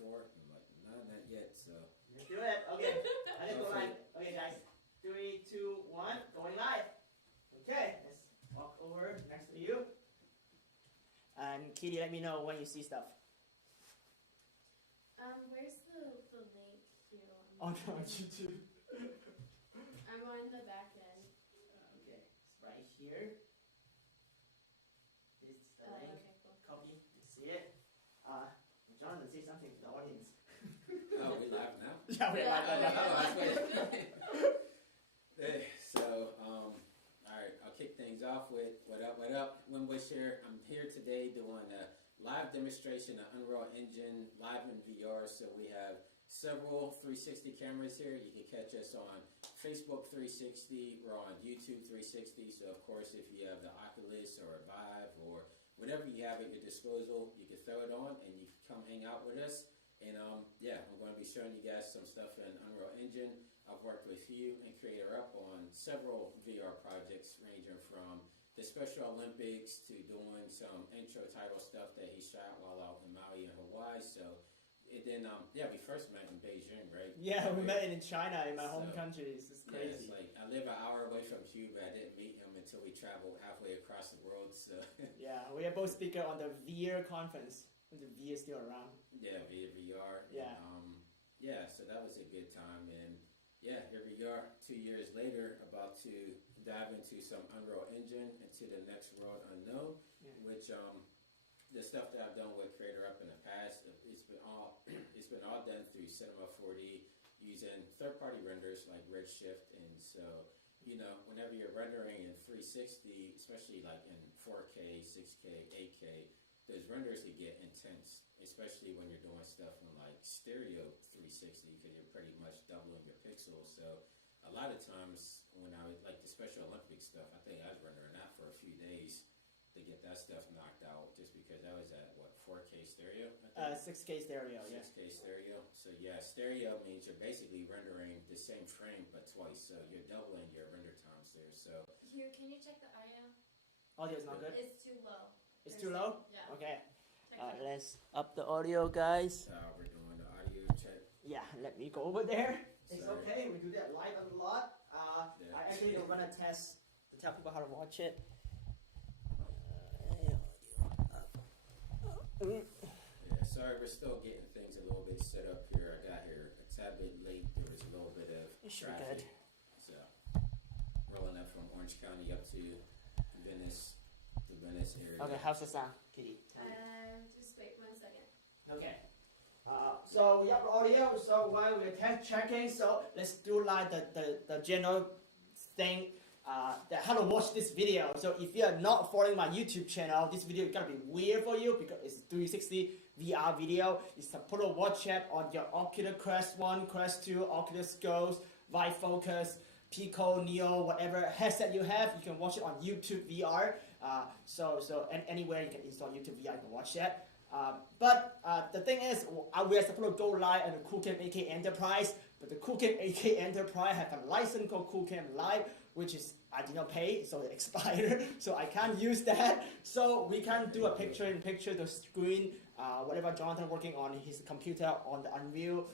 before? I'm like, no, not yet. So let's do it. Okay, let's go live. Okay, guys, 3, 2, 1, going live. Okay, let's walk over next to you. And Kitty, let me know when you see stuff. Where's the link here? On YouTube. I'm on the back end. Okay, it's right here. This is the link. Okay, cool. Copy. You see it. Jonathan, say something to the audience. oh, we live now? Yeah, we're live now. So, all right, I'll kick things off with what up, Winbush here. I'm here today doing a live demonstration of Unreal Engine live in VR. So we have several 360 cameras here. You can catch us on Facebook 360. We're on YouTube 360. So of course, if you have the Oculus or a Vive or whatever you have at your disposal, you can throw it on and you can come hang out with us. And yeah, I'm going to be showing you guys some stuff in Unreal Engine. I've worked with Hugh and Creator Up on several VR projects ranging from the Special Olympics to doing some intro title stuff that he shot while out in Maui and Hawaii. So it then, yeah, we first met in Beijing, right? Yeah, we met in China, in my home country. It's crazy. Yeah, it's like I live an hour away from Hugh, but I didn't meet him until we traveled halfway across the world. So yeah, we are both speakers on the VR conference. The VR is still around. Yeah, VR. Yeah. And, yeah, so that was a good time. And yeah, here we are 2 years later, about to dive into some Unreal Engine, into the next world unknown, which the stuff that I've done with Creator Up in the past, it's been all done through Cinema 4D using third-party renders like Redshift. And so, you know, whenever you're rendering in 360, especially like in 4K, 6K, 8K, those renders can get intense, especially when you're doing stuff in like stereo 360, because you're pretty much doubling your pixels. So a lot of times when I would like the Special Olympics stuff, I think I was rendering that for a few days to get that stuff knocked out, just because that was at what, 4K stereo? 6K stereo, 6K stereo. So yeah, stereo means you're basically rendering the same frame but twice, so you're doubling your render times there. So Hugh, can you check the audio? Audio is not good? It's too low. It's too low? Yeah. Okay. Let's up the audio, guys. we're doing the audio check. Yeah, let me go over there. It's Sorry. okay, we do that live a lot. I actually don't want to test to tell people how to watch it. Yeah, sorry, we're still getting things a little bit set up here. I got here a tad bit late. There was a little bit of traffic. Good. So, rolling up from Orange County up to Venice, the Venice area. Okay, how's the sound, Kitty? Just wait 1 second. Okay. So we have audio. So while we're test checking, so let's do like the general thing. That how to watch this video. So if you are not following my YouTube channel, this video is gonna be weird for you because it's 360 VR video. It's supposed to watch it on your Oculus Quest 1, Quest 2, Oculus Go, Vive Focus, Pico, Neo, whatever headset you have, you can watch it on YouTube VR. And anywhere you can install YouTube VR, you can watch that. But the thing is, we are supposed to go live on the CoolCam AK Enterprise, but the CoolCam AK Enterprise have a license called CoolCam Live, which is I did not pay, so it expired, so I can't use that. So we can't do a picture-in-picture, the screen, whatever Jonathan working on his computer on the Unreal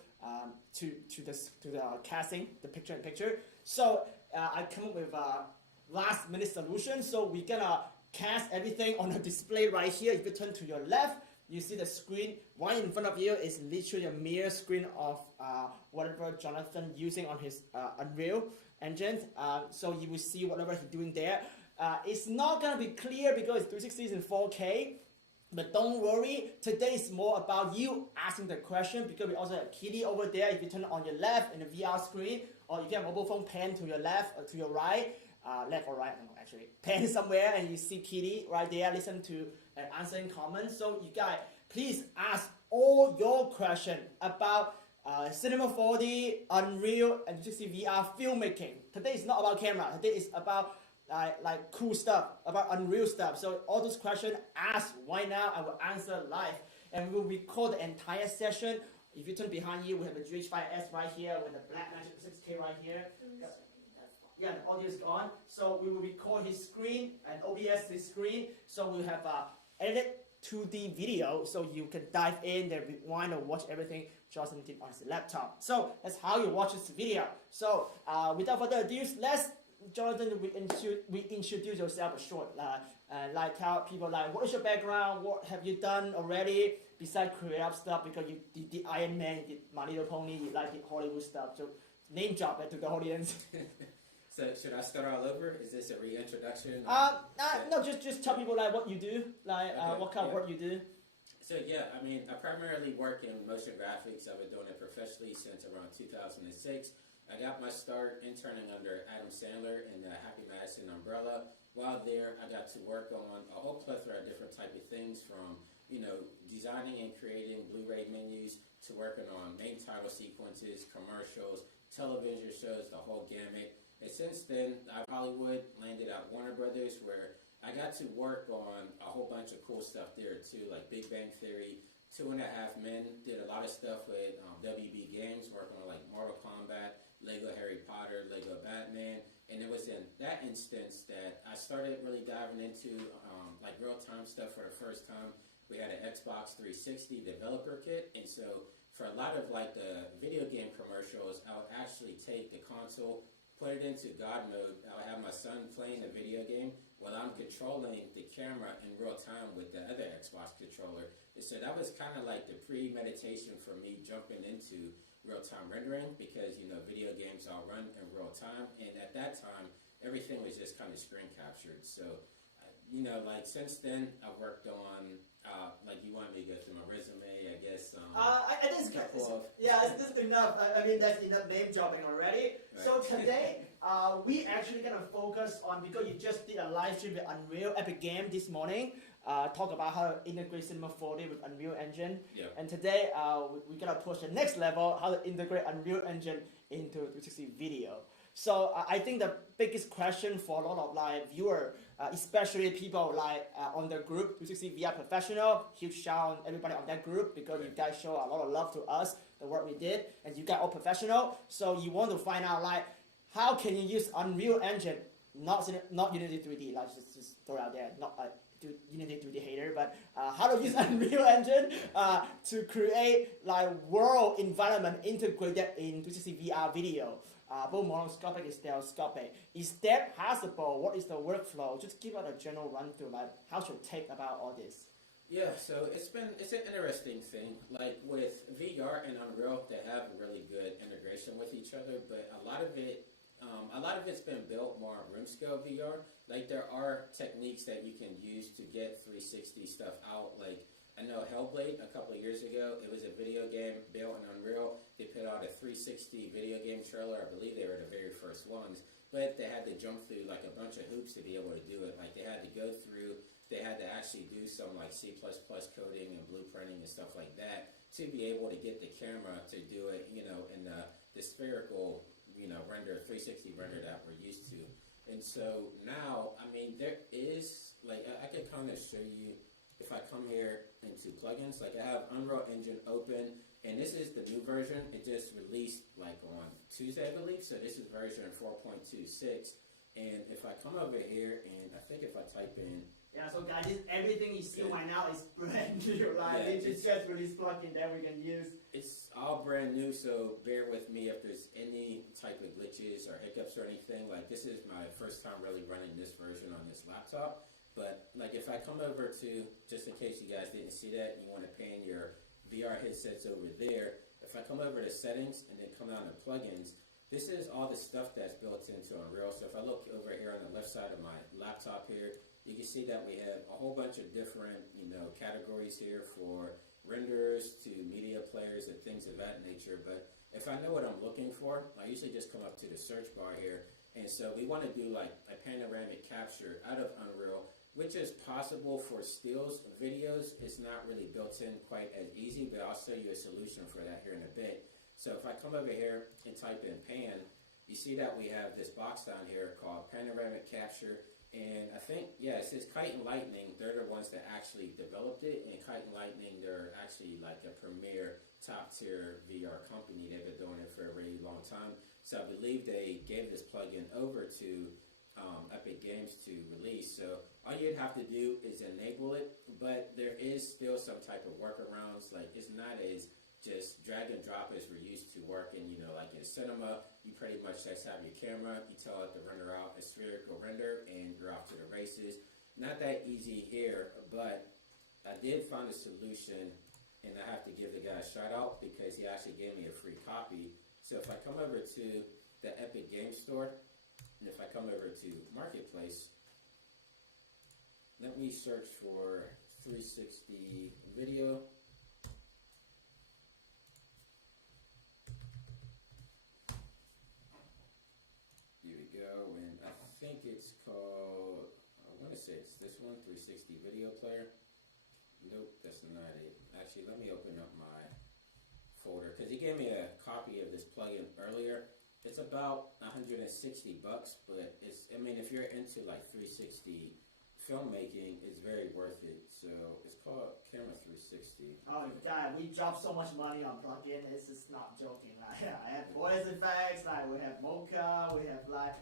to the casting, the picture-in-picture. So I come up with a last-minute solution. So we're gonna cast everything on the display right here. If you turn to your left, you see the screen right in front of you is literally a mirror screen of whatever Jonathan using on his Unreal Engine. So you will see whatever he's doing there. It's not going to be clear because 360 is in 4K. But don't worry, today is more about you asking the question, because we also have Kitty over there. If you turn it on your left in the VR screen, or you get a mobile phone pan to your left or to your right, left or right, I don't know actually, pan somewhere, and you see Kitty right there, listen to answering comments. So you guys, please ask all your questions about Cinema 4D, Unreal, and 360 VR filmmaking. Today is not about camera, today is about like cool stuff, about Unreal stuff. So all those questions, ask right now, I will answer live. And we will record the entire session. If you turn behind you, we have a GH5S right here with the black 96K right here. Yeah, the audio is gone. So we will record his screen and OBS his screen. So we'll have edited 2D video, so you can dive in there, rewind or watch everything Jonathan did on his laptop. So that's how you watch this video. So without further ado, let's Jonathan, we introduce yourself short, like tell people like what is your background, what have you done already besides creative stuff, because you did Iron Man, you did My Little Pony, you like the Hollywood stuff. So name drop it to the audience. So should I start all over? Is this a reintroduction? No, just tell people like what you do, like what kind of work you do. So yeah, I mean, I primarily work in motion graphics. I've been doing it professionally since around 2006. I got my start interning under Adam Sandler in the Happy Madison umbrella. While there, I got to work on a whole plethora of different type of things, from designing and creating Blu-ray menus to working on main title sequences, commercials, television shows, the whole gamut. And since then, I've Hollywood, landed at Warner Brothers, where I got to work on a whole bunch of cool stuff there too, like Big Bang Theory, 2.5 Men, did a lot of stuff with WB Games, working on like Mortal Kombat, Lego Harry Potter, Lego Batman. And it was in that instance that I started really diving into like real-time stuff for the first time. We had an Xbox 360 developer kit, and so for a lot of like the video game commercials, I would actually take the console, put it into God mode. I would have my son playing the video game while I'm controlling the camera in real time with the other Xbox controller. And so that was kind of like the premeditation for me jumping into real-time rendering, because video games all run in real time, and at that time everything was just kind of screen captured. So like since then I've worked on like, you want me to go through my resume, I guess. I think it's just enough. I mean, that's enough name dropping already. Right. So today we actually gonna focus on, because you just did a live stream with Unreal Epic Game this morning. Talk about how to integrate Cinema 4D with Unreal Engine. Yeah. And today we're gonna push the next level, how to integrate Unreal Engine into 360 video. So I think the biggest question for a lot of like viewer, especially people like on the group 360 VR Professional, huge shout out everybody on that group, because you guys show a lot of love to us, the work we did, and you guys all professional. So you want to find out like how can you use Unreal Engine, not Unity 3D, like just throw it out there, not Unity 3D hater, but how to use Unreal Engine to create like world environment integrated in 360 VR video. Both monoscopic and stereoscopic. Is that possible? What is the workflow? Just give out a general run through, like how should take about all this. Yeah, so it's an interesting thing. Like with VR and Unreal, they have really good integration with each other, but a lot of it's been built more on room scale VR. Like there are techniques that you can use to get 360 stuff out. Like I know Hellblade a couple of years ago, it was a video game built in Unreal. They put out a 360 video game trailer. I believe they were the very first ones, but they had to jump through like a bunch of hoops to be able to do it. Like they had to go through, they had to actually do some like C++ coding and blueprinting and stuff like that to be able to get the camera to do it, in the spherical, render, 360 render that we're used to. And so now, I mean, there is, like, I could kind of show you, if I come here into plugins, like I have Unreal Engine open, and this is the new version. It just released like on Tuesday, I believe. So this is version 4.26. And if I come over here, and I think if I type in, yeah, so guys, everything you see right now is brand new. Like it just released plugin that we can use. It's all brand new, so bear with me if there's any type of glitches or hiccups or anything. Like this is my first time really running this version on this laptop. But like if I come over to, just in case you guys didn't see that, you want to pan your VR headsets over there. If I come over to settings and then come down to plugins, this is all the stuff that's built into Unreal. So if I look over here on the left side of my laptop here, you can see that we have a whole bunch of different, categories here for renders to media players and things of that nature. But if I know what I'm looking for, I usually just come up to the search bar here. And so we want to do like a panoramic capture out of Unreal, which is possible for stills videos. It's not really built in quite as easy, but I'll show you a solution for that here in a bit. So if I come over here and type in pan, you see that we have this box down here called Panoramic Capture. And I think, it says Kite and Lightning. They're the ones that actually developed it. And Kite and Lightning, they're actually like a premier top tier VR company. They've been doing it for a really long time. So I believe they gave this plugin over to Epic Games to release. So all you'd have to do is enable it, but there is still some type of workarounds. Like it's not as just drag and drop as we're used to working, you know, like in cinema, you pretty much just have your camera, you tell it to render out a spherical render, and you're off to the races. Not that easy here, but I did find a solution, and I have to give the guy a shout out because he actually gave me a free copy. So if I come over to the Epic Game Store, and if I come over to Marketplace, let me search for 360 video. And I think it's called, I want to say it's this one, 360 video player. Nope, that's not it. Actually, let me open up my folder because he gave me a copy of this plugin earlier. It's about 160 bucks, but it's, I mean, if you're into like 360 filmmaking, it's very worth it. So it's called Camera 360. Oh God, we dropped so much money on plugin. It's just not joking. Like, I have voice effects. Like we have Mocha. We have like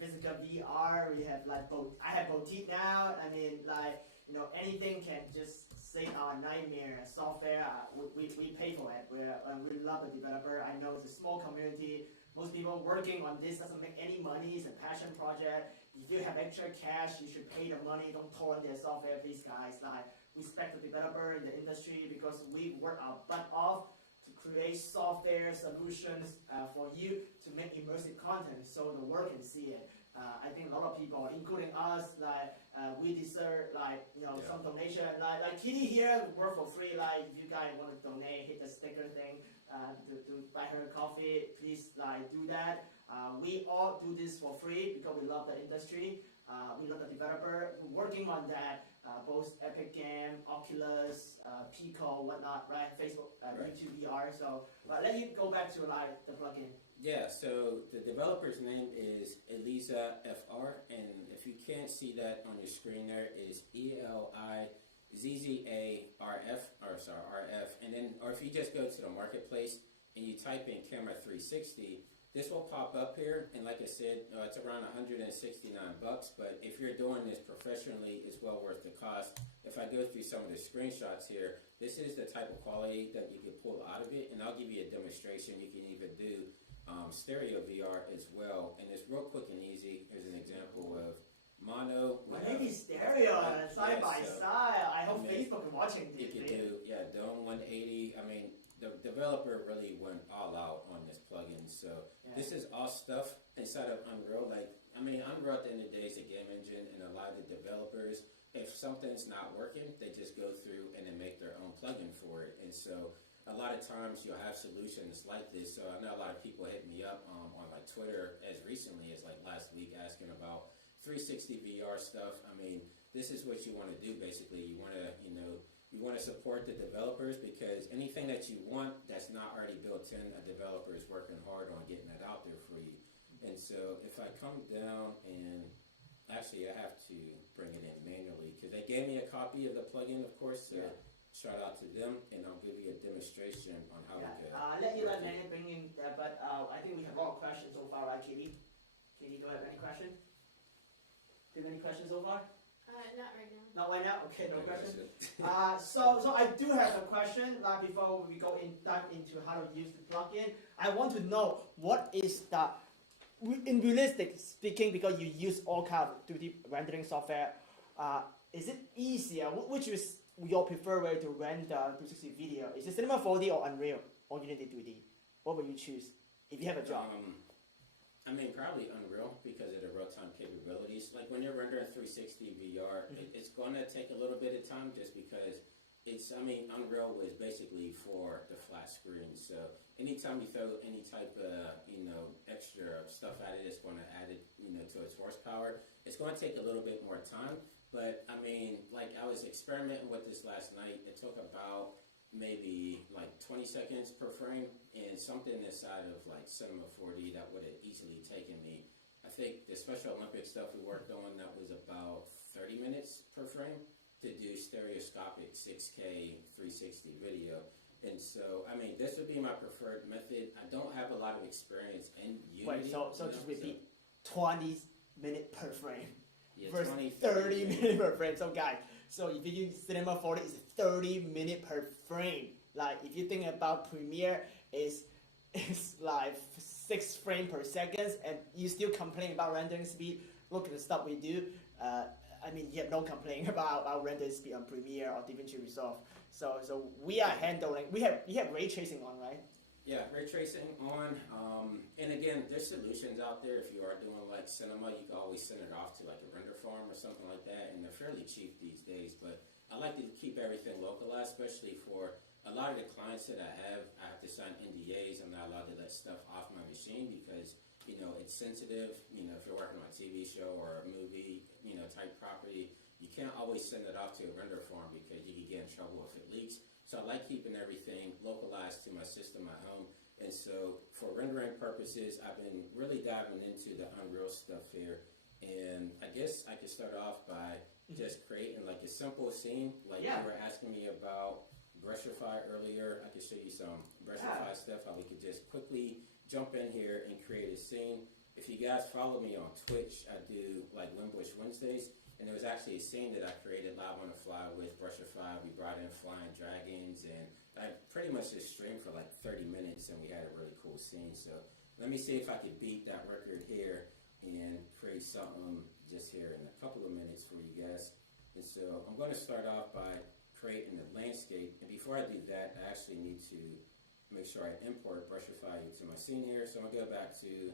physical VR. We have like I have boutique now. I mean, like you know, anything can just save our nightmare. Software, we pay for it. We love the developer. I know it's a small community. Most people working on this doesn't make any money. It's a passion project. If you have extra cash, you should pay the money. Don't torrent their software, please, guys. Like, respect the developer in the industry because we work our butt off to create software solutions for you to make immersive content so the world can see it. I think a lot of people, including us, like we deserve like you know some donation. Like Kitty here work for free. Like if you guys want to donate, hit the sticker thing to buy her coffee. Please like do that. We all do this for free because we love the industry. We love the developer. We're working on that. Both Epic Game, Oculus, Pico, whatnot, right? Facebook, Right. YouTube VR. So, but let you go back to like the plugin. Yeah, so the developer's name is Eliza FR, and if you can't see that on your screen there, is ELIZZARF, or sorry, RF, and then, or if you just go to the marketplace and you type in Camera 360, this will pop up here, and like I said, it's around 169 bucks, but if you're doing this professionally, it's well worth the cost. If I go through some of the screenshots here, this is the type of quality that you can pull out of it, and I'll give you a demonstration. You can even do stereo VR as well, and it's real quick and easy. Here's an example of mono. Maybe stereo side by side. I hope Facebook is watching You this. can do, dome 180. I mean, the developer really went all out on this plugin. So this is all stuff inside of Unreal. Like, I mean, Unreal at the end of the day is a game engine, and a lot of the developers, if something's not working, they just go through and then make their own plugin for it. And so a lot of times you'll have solutions like this. So I know a lot of people hit me up on like Twitter as recently as like last week asking about 360 VR stuff. I mean, this is what you want to do basically. You want to, you want to support the developers because anything that you want that's not already built in, a developer is working hard on getting it out there for you. And so if I come down and actually I have to bring it in manually because they gave me a copy of the plugin, of course. So shout out to them, and I'll give you a demonstration on how we can. Let you let Manny bring in that, but I think we have a lot of questions so far, right, Kitty? Kitty, do you have any questions? Do you have any questions so far? Not right now. Not right now? Okay, no question. So I do have a question before we go dive into how to use the plugin. I want to know what is the, in realistic speaking, because you use all kind of 2D rendering software, is it easier? Which is your preferred way to render 360 video? Is it Cinema 4D or Unreal or Unity 3D? What will you choose if you have a job? I mean, probably Unreal because of the real-time capabilities. Like when you're rendering 360 VR, it's going to take a little bit of time just because it's, I mean, Unreal was basically for the flat screen. So anytime you throw any type of, extra stuff at it, it's going to add it, to its horsepower. It's going to take a little bit more time. But I mean, like I was experimenting with this last night. It took about maybe like 20 seconds per frame, and something inside of like Cinema 4D that would have easily taken me, I think the Special Olympics stuff we worked on, that was about 30 minutes per frame to do stereoscopic 6K 360 video. And so, I mean, this would be my preferred method. I don't have a lot of experience in Unity. Wait, so just repeat, 20 minutes per frame. Yeah, Versus 20, 30 minutes per frame. So guys, so if you use Cinema 4D, it's 30 minutes per frame. Like if you think about Premiere, it's like 6 frames per second, and you still complain about rendering speed. Look at the stuff we do. I mean, you have no complaint about our rendering speed on Premiere or DaVinci Resolve. So we are handling. You have ray tracing on, right? Yeah, ray tracing on. And again, there's solutions out there. If you are doing like cinema, you can always send it off to like a render farm or something like that, and they're fairly cheap these days. But I like to keep everything localized, especially for a lot of the clients that I have to sign NDAs. I'm not allowed to let stuff off my machine because, you know, it's sensitive. You know, if you're working on a TV show or a movie, you know, type property, you can't always send it off to a render farm because you can get in trouble if it leaks. So I like keeping everything localized to my system at home. And so for rendering purposes, I've been really diving into the Unreal stuff here. And I guess I could start off by just creating like a simple scene. Like you were asking me about Brushify earlier. I could show you some Brushify stuff, how we could just quickly jump in here and create a scene. If you guys follow me on Twitch, I do like Winbush Wednesdays. And there was actually a scene that I created live on the fly with Brushify. We brought in flying dragons, and I pretty much just streamed for like 30 minutes, and we had a really cool scene. So let me see if I could beat that record here and create something just here in a couple of minutes for you guys. And so I'm going to start off by creating the landscape. And before I do that, I actually need to make sure I import Brushify into my scene here. So I'm going to go back to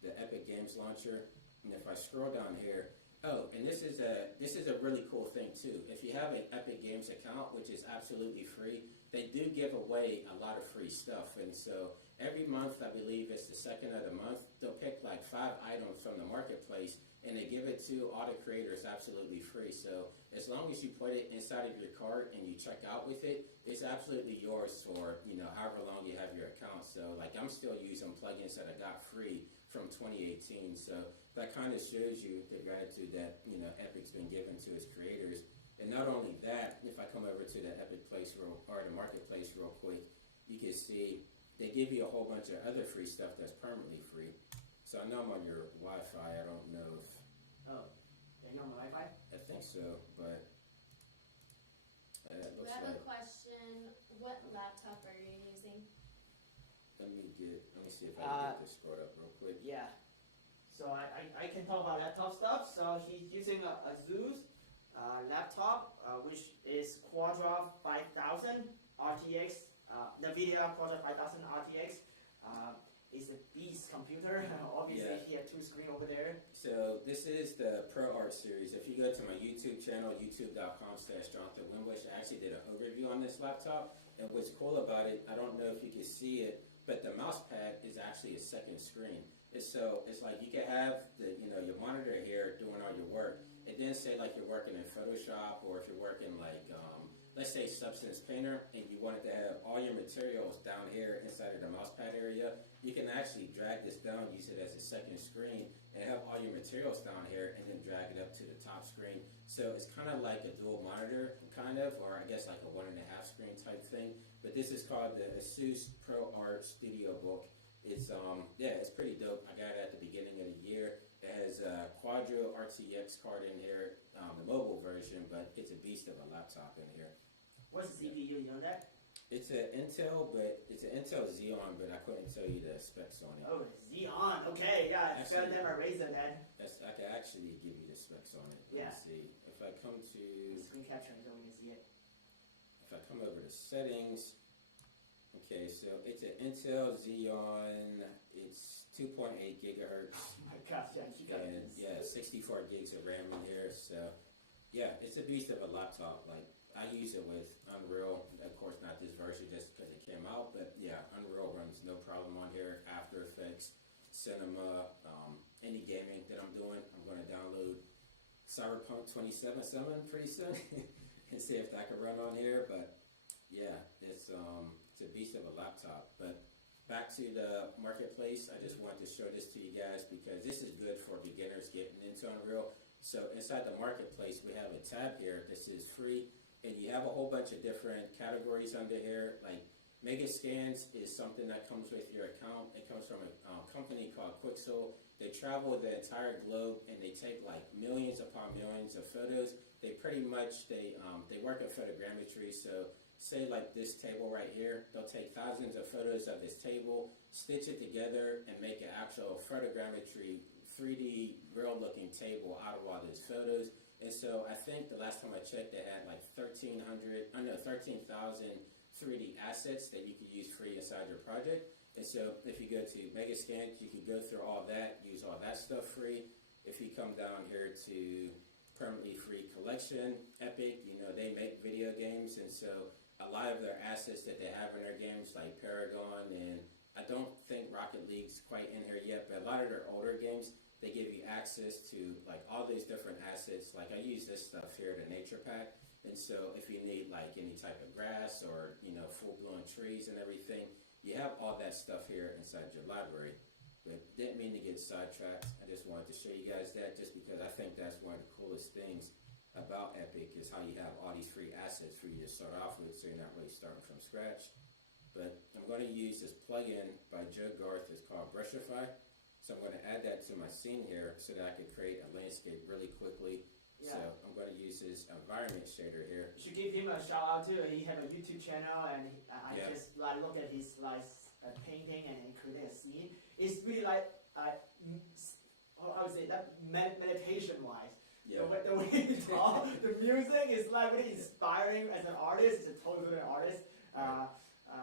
the Epic Games Launcher. And if I scroll down here, oh, and this is a really cool thing too. If you have an Epic Games account, which is absolutely free, they do give away a lot of free stuff. And so every month, I believe it's the second of the month, they'll pick like 5 items from the marketplace and they give it to all the creators absolutely free. So as long as you put it inside of your cart and you check out with it, it's absolutely yours for, you know, however long you have your account. So like I'm still using plugins that I got free from 2018. So that kind of shows you the gratitude that, you know, Epic's been given to its creators. And not only that, if I come over to the Epic Place or the Marketplace real quick, you can see they give you a whole bunch of other free stuff that's permanently free. So I know I'm on your Wi-Fi. I don't know if... Oh, yeah, you're on my Wi-Fi? I think so, but... it We looks have like... a question. What laptop are you using? Let me see if I can get this scrolled up real quick. Yeah. So I can talk about laptop stuff. So he's using a Asus laptop, which is Quadra 5000 RTX, NVIDIA Quadra 5000 RTX. It's a beast computer. Obviously, he had 2 screens over there. So this is the Pro Art series. If you go to my YouTube channel, youtube.com/Jonathan Winbush, I actually did an overview on this laptop. And what's cool about it, I don't know if you can see it, but the mouse pad is actually a second screen. It's like you can have the, you know, your monitor here doing all your work, and then say like you're working in Photoshop, or if you're working like let's say Substance Painter, and you wanted to have all your materials down here inside of the mouse pad area, you can actually drag this down, use it as a second screen, and have all your materials down here, and then drag it up to the top screen. So it's kind of like a dual monitor, kind of, or I guess like a 1.5 screen type thing. But this is called the Asus Pro Art Studio Book. It's it's pretty dope. I got it at the beginning of the year. It has a Quadro RTX card in here, the mobile version, but it's a beast of a laptop in here. What's the CPU? You know that? It's an Intel Xeon, but I couldn't tell you the specs on it. Oh, Xeon. Okay, yeah, it's better than a Razer then. I can actually give you the specs on it. Let me see. If I come to screen capture so we can see it. If I come over to settings, okay, so it's an Intel Xeon. It's 2.8 gigahertz. Oh my gosh, yeah, and 64 gigs of RAM in here. So yeah, it's a beast of a laptop. Like I use it with Unreal. Of course, not this version just because it came out, but yeah, Unreal runs no problem on here. After Effects, Cinema, any gaming that I'm doing, I'm going to download Cyberpunk 2077 pretty soon and see if that can run on here. But yeah, it's a beast of a laptop. But back to the marketplace, I just wanted to show this to you guys because this is good for beginners getting into Unreal. So inside the marketplace, we have a tab here. This is free, and you have a whole bunch of different categories under here. Like Megascans is something that comes with your account. It comes from a company called Quixel. They travel the entire globe and they take like millions upon millions of photos. They pretty much, they work in photogrammetry. So say like this table right here, they'll take thousands of photos of this table, stitch it together and make an actual photogrammetry 3D real looking table out of all these photos. And so I think the last time I checked, they had like 13,000 3D assets that you could use free inside your project. And so if you go to Megascan, you can go through all that, use all that stuff free. If you come down here to permanently free collection, Epic, they make video games, and so a lot of their assets that they have in their games, like Paragon, and I don't think Rocket League's quite in here yet, but a lot of their older games, they give you access to like all these different assets. Like I use this stuff here, the Nature Pack. And so if you need like any type of grass or, full-blown trees and everything, you have all that stuff here inside your library. But didn't mean to get sidetracked. I just wanted to show you guys that just because I think that's one of the coolest things about Epic is how you have all these free assets for you to start off with, so you're not really starting from scratch. But I'm going to use this plugin by Joe Garth. It's called Brushify. So I'm going to add that to my scene here so that I can create a landscape really quickly. Yeah. So I'm going to use his environment shader here. You should give him a shout out too. He have a YouTube channel, and I just like look at his painting and he create a scene. It's really like how would say that meditation wise. Yeah. The way he talk, the music is like really inspiring as an artist. He's a totally different artist.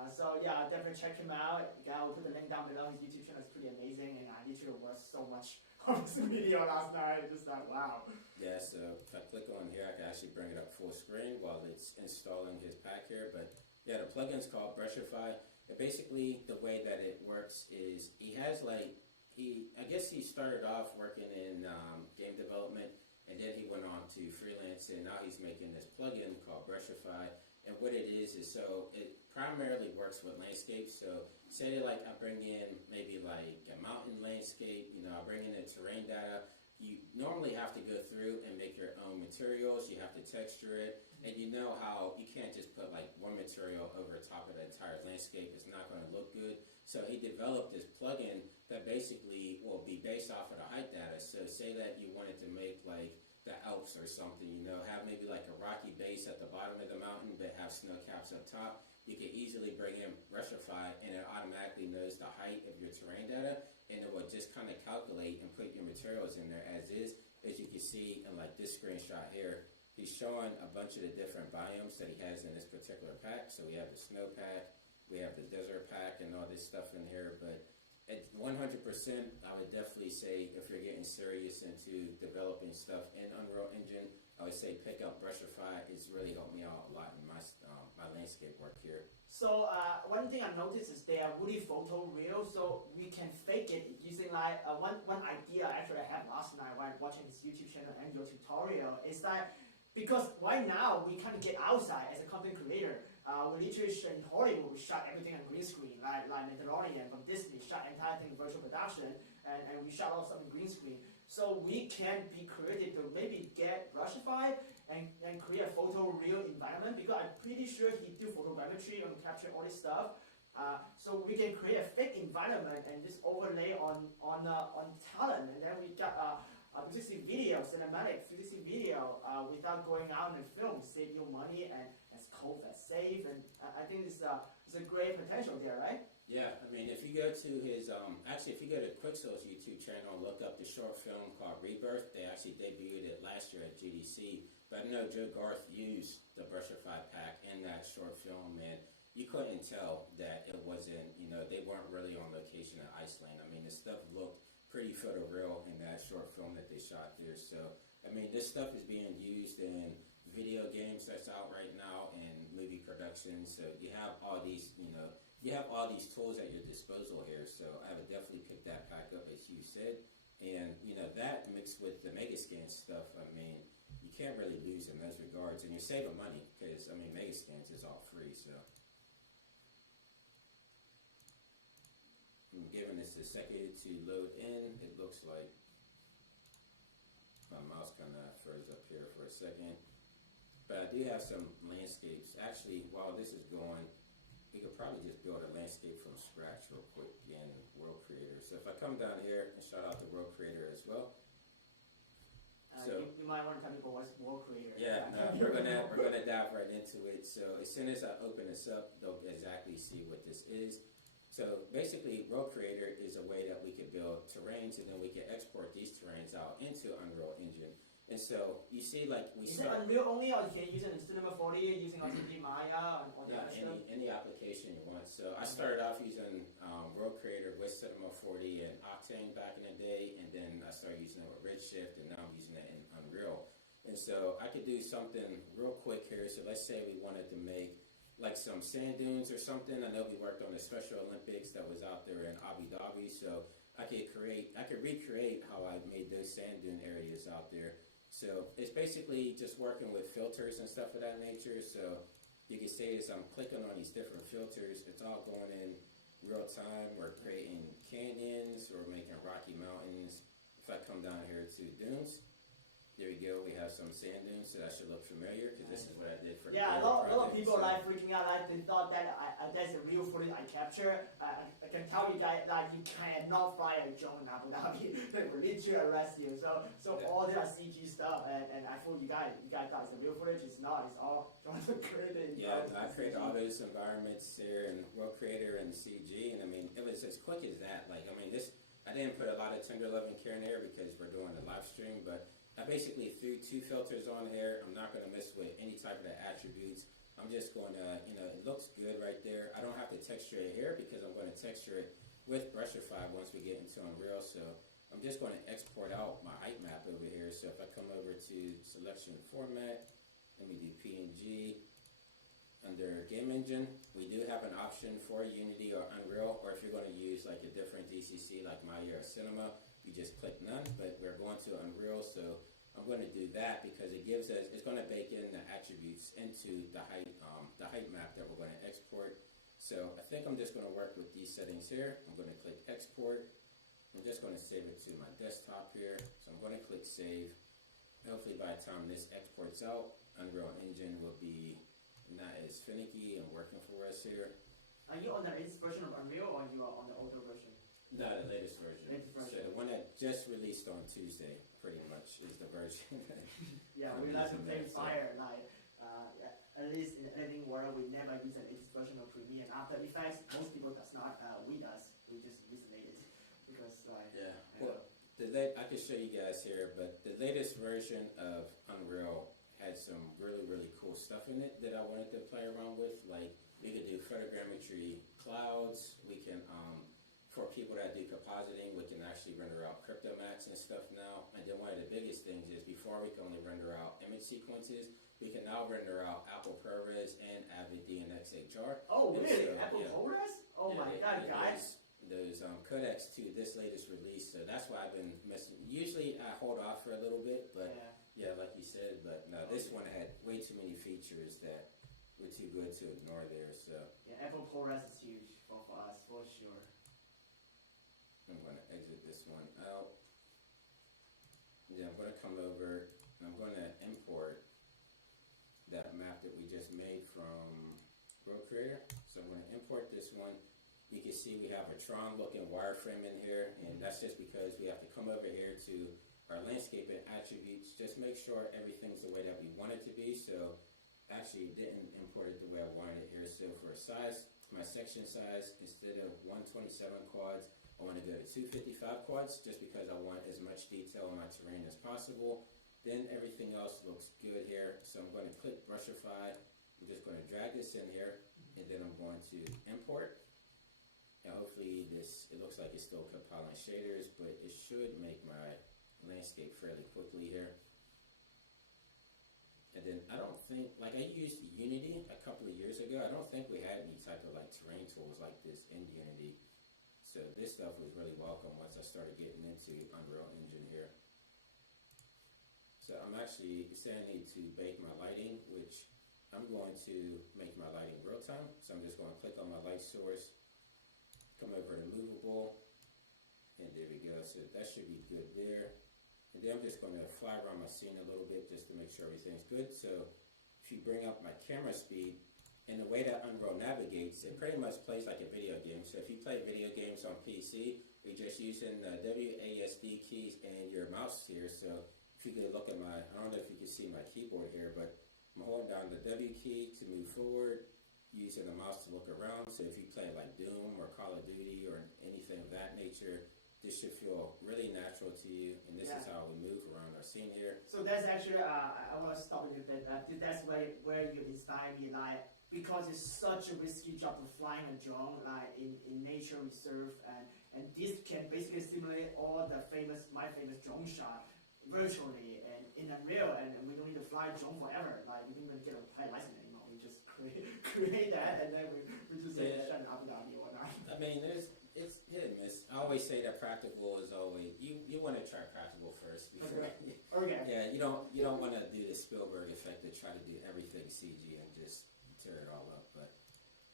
So yeah, definitely check him out. I will put the link down below. His YouTube channel is pretty amazing, and I literally watched so much of this video last night. Just like wow. Yeah, so if I click on here, I can actually bring it up full screen while it's installing his pack here. But yeah, the plugin's called Brushify. And basically, the way that it works is he has I guess he started off working in game development, and then he went on to freelance, and now he's making this plugin called Brushify. And what it is so it primarily works with landscapes. So say like I bring in maybe like a mountain landscape, I bring in the terrain data. You normally have to go through and make your own materials. You have to texture it, and you know how you can't just put like one material over top of the entire landscape. It's not going to look good. So he developed this plugin that basically will be based off of the height data. So say that you wanted to make like the Alps or something, have maybe like a rocky base at the bottom of the mountain, but have snow caps up top. You can easily bring in Brushify, and it automatically knows the height of your terrain data, and it will just kind of calculate and put your materials in there as is. As you can see in like this screenshot here, he's showing a bunch of the different biomes that he has in this particular pack. So we have the snow pack, we have the desert pack, and all this stuff in here. But at 100%, I would definitely say if you're getting serious into developing stuff in Unreal Engine, I would say pick up Brushify. It's really helped me out a lot in my landscape work here. So one thing I noticed is they are really photo real, so we can fake it using like one idea actually I had last night while watching his YouTube channel and your tutorial is that because right now we kind of get outside as a content creator. We literally in Hollywood we shot everything on green screen, like Mandalorian from Disney shot entire thing in virtual production, and we shot all stuff in green screen. So we can be creative to maybe get Brushify and create a photo real environment, because I'm pretty sure he do photogrammetry and capture all this stuff. So we can create a fake environment and just overlay on talent, and then we got 360 video, cinematic 360 video without going out and film, save you money, and it's code that's safe, and I think it's a great potential there, right? Yeah, I mean, if you go to his, if you go to Quixel's YouTube channel and look up the short film called Rebirth, they actually debuted it last year at GDC. But I know Joe Garth used the Brushify pack in that short film, and you couldn't tell that it wasn't, they weren't really on location in Iceland. I mean, the stuff looked pretty photoreal in that short film that they shot there. So, I mean, this stuff is being used in video games that's out right now and movie production. So you have all these, you have all these tools at your disposal here. So I would definitely pick that pack up, as Hugh said. And, that mixed with the Megascan stuff, I mean, you can't really lose in those regards. And you're saving money because, I mean, Megascans is all free, so. I'm giving this a second to load in. It looks like my mouse kind of froze up here for a second. But I do have some landscapes. Actually, while this is going, we could probably just build a landscape from scratch real quick in World Creator. So if I come down here and shout out the World Creator as well. You might want to tell people what's World Creator. Yeah, no, we're gonna dive right into it. So as soon as I open this up, they'll exactly see what this is. So basically, World Creator is a way that we could build terrains, and then we can export these terrains out into Unreal Engine. And so you see, like Is it Unreal only, or you can use it in Cinema 4D, using Hdri Maya, and all that stuff? Any application you want. So I started off using World Creator with Cinema 4D and Octane back in the day, and then I started using it with Redshift, and now I'm using it in Unreal. And so I could do something real quick here. So let's say we wanted to make like some sand dunes or something. I know we worked on the Special Olympics that was out there in Abu Dhabi, so I could recreate how I made those sand dune areas out there. So it's basically just working with filters and stuff of that nature. So you can see as I'm clicking on these different filters, it's all going in real time. We're creating canyons or making rocky mountains. If I come down here to dunes, there we go. We have some sand dunes, so that should look familiar because this is what I did for the a lot of people so, like freaking out, like they thought that that's a real footage I capture. I can tell you guys that you cannot fly a drone in Abu Dhabi. They will literally arrest you. So all that CG stuff, and I fooled you guys. You guys thought it's a real footage. It's not. It's all Jonathan created. Yeah, I created all those environments here in World Creator and CG, and I mean it was as quick as that. Like I mean I didn't put a lot of tender love and care in there because we're doing a live stream, but I basically threw 2 filters on here. I'm not going to mess with any type of the attributes. I'm just going to, it looks good right there. I don't have to texture it here because I'm going to texture it with Brushify once we get into Unreal. So I'm just going to export out my height map over here. So if I come over to selection format, let me do PNG. Under Game Engine, we do have an option for Unity or Unreal, or if you're going to use like a different DCC like Maya or Cinema, you just click none, but we're going to Unreal, so I'm going to do that because it gives us, it's going to bake in the attributes into the height map that we're going to export. So I think I'm just going to work with these settings here. I'm going to click export. I'm just going to save it to my desktop here. So I'm going to click save. Hopefully by the time this exports out, Unreal Engine will be not as finicky and working for us here. Are you on the latest version of Unreal, or you are on the older version? No, the latest version. So the one that just released on Tuesday, pretty much, is the version. Yeah, we like to play fire. Like, at least in the editing world, we never use the latest version of Premiere and After Effects. Most people does not. We does. We just use the latest because like. Yeah. Well, I can show you guys here, but the latest version of Unreal had some really, really cool stuff in it that I wanted to play around with. Like we could do photogrammetry clouds. We can for people that do compositing, we can actually render out crypto mats and stuff now. And then one of the biggest things is before we can only render out image sequences, we can now render out Apple ProRes and Avid DNX HR. Oh, really? Apple ProRes? Oh my God, guys. Those codecs to this latest release, so that's why I've been messing. Usually I hold off for a little bit, but yeah like you said, but no, this one had way too many features that were too good to ignore there. So yeah, Apple ProRes is huge for us for sure. I'm going to exit this one out. Then I'm going to come over and I'm going to import that map that we just made from World Creator. So I'm going to import this one. You can see we have a Tron looking wireframe in here, and that's just because we have to come over here to our landscaping attributes. Just make sure everything's the way that we want it to be. So actually didn't import it the way I wanted it here. So for size, my section size, instead of 127 quads, I want to go to 255 quads just because I want as much detail in my terrain as possible. Then everything else looks good here. So I'm going to click Brushify. I'm just going to drag this in here, and then I'm going to import. And hopefully it looks like it's still compiling shaders, but it should make my landscape fairly quickly here. And then I don't think, like I used Unity a couple of years ago. I don't think we had any type of like terrain tools like this in Unity. So this stuff was really welcome once I started getting into Unreal Engine here. So I'm actually saying I need to bake my lighting, which I'm going to make my lighting real time. So I'm just going to click on my light source, come over to movable, and there we go. So that should be good there. And then I'm just going to fly around my scene a little bit just to make sure everything's good. So if you bring up my camera speed, And the way that Unreal navigates, it pretty much plays like a video game. So if you play video games on PC, you're just using the WASD keys and your mouse here. So if you could look at I don't know if you can see my keyboard here, but I'm holding down the W key to move forward, using the mouse to look around. So if you play like Doom or Call of Duty or anything of that nature, this should feel really natural to you, and this is how we move around our scene here. So that's actually, I want to stop you a bit. That's where you inspire me, like, because it's such a risky job of flying a drone, like in nature reserve, and this can basically simulate all the my famous drone shot virtually and in Unreal, and we don't need to fly a drone forever. Like, we don't even get a flight license anymore. We just create that, and then we just say shut it up and or whatnot. I mean, it's hit and miss. I always say that practical is always you want to try practical first before. Okay. Yeah, you don't want to do the Spielberg effect to try to do everything CG and just tear it all up. But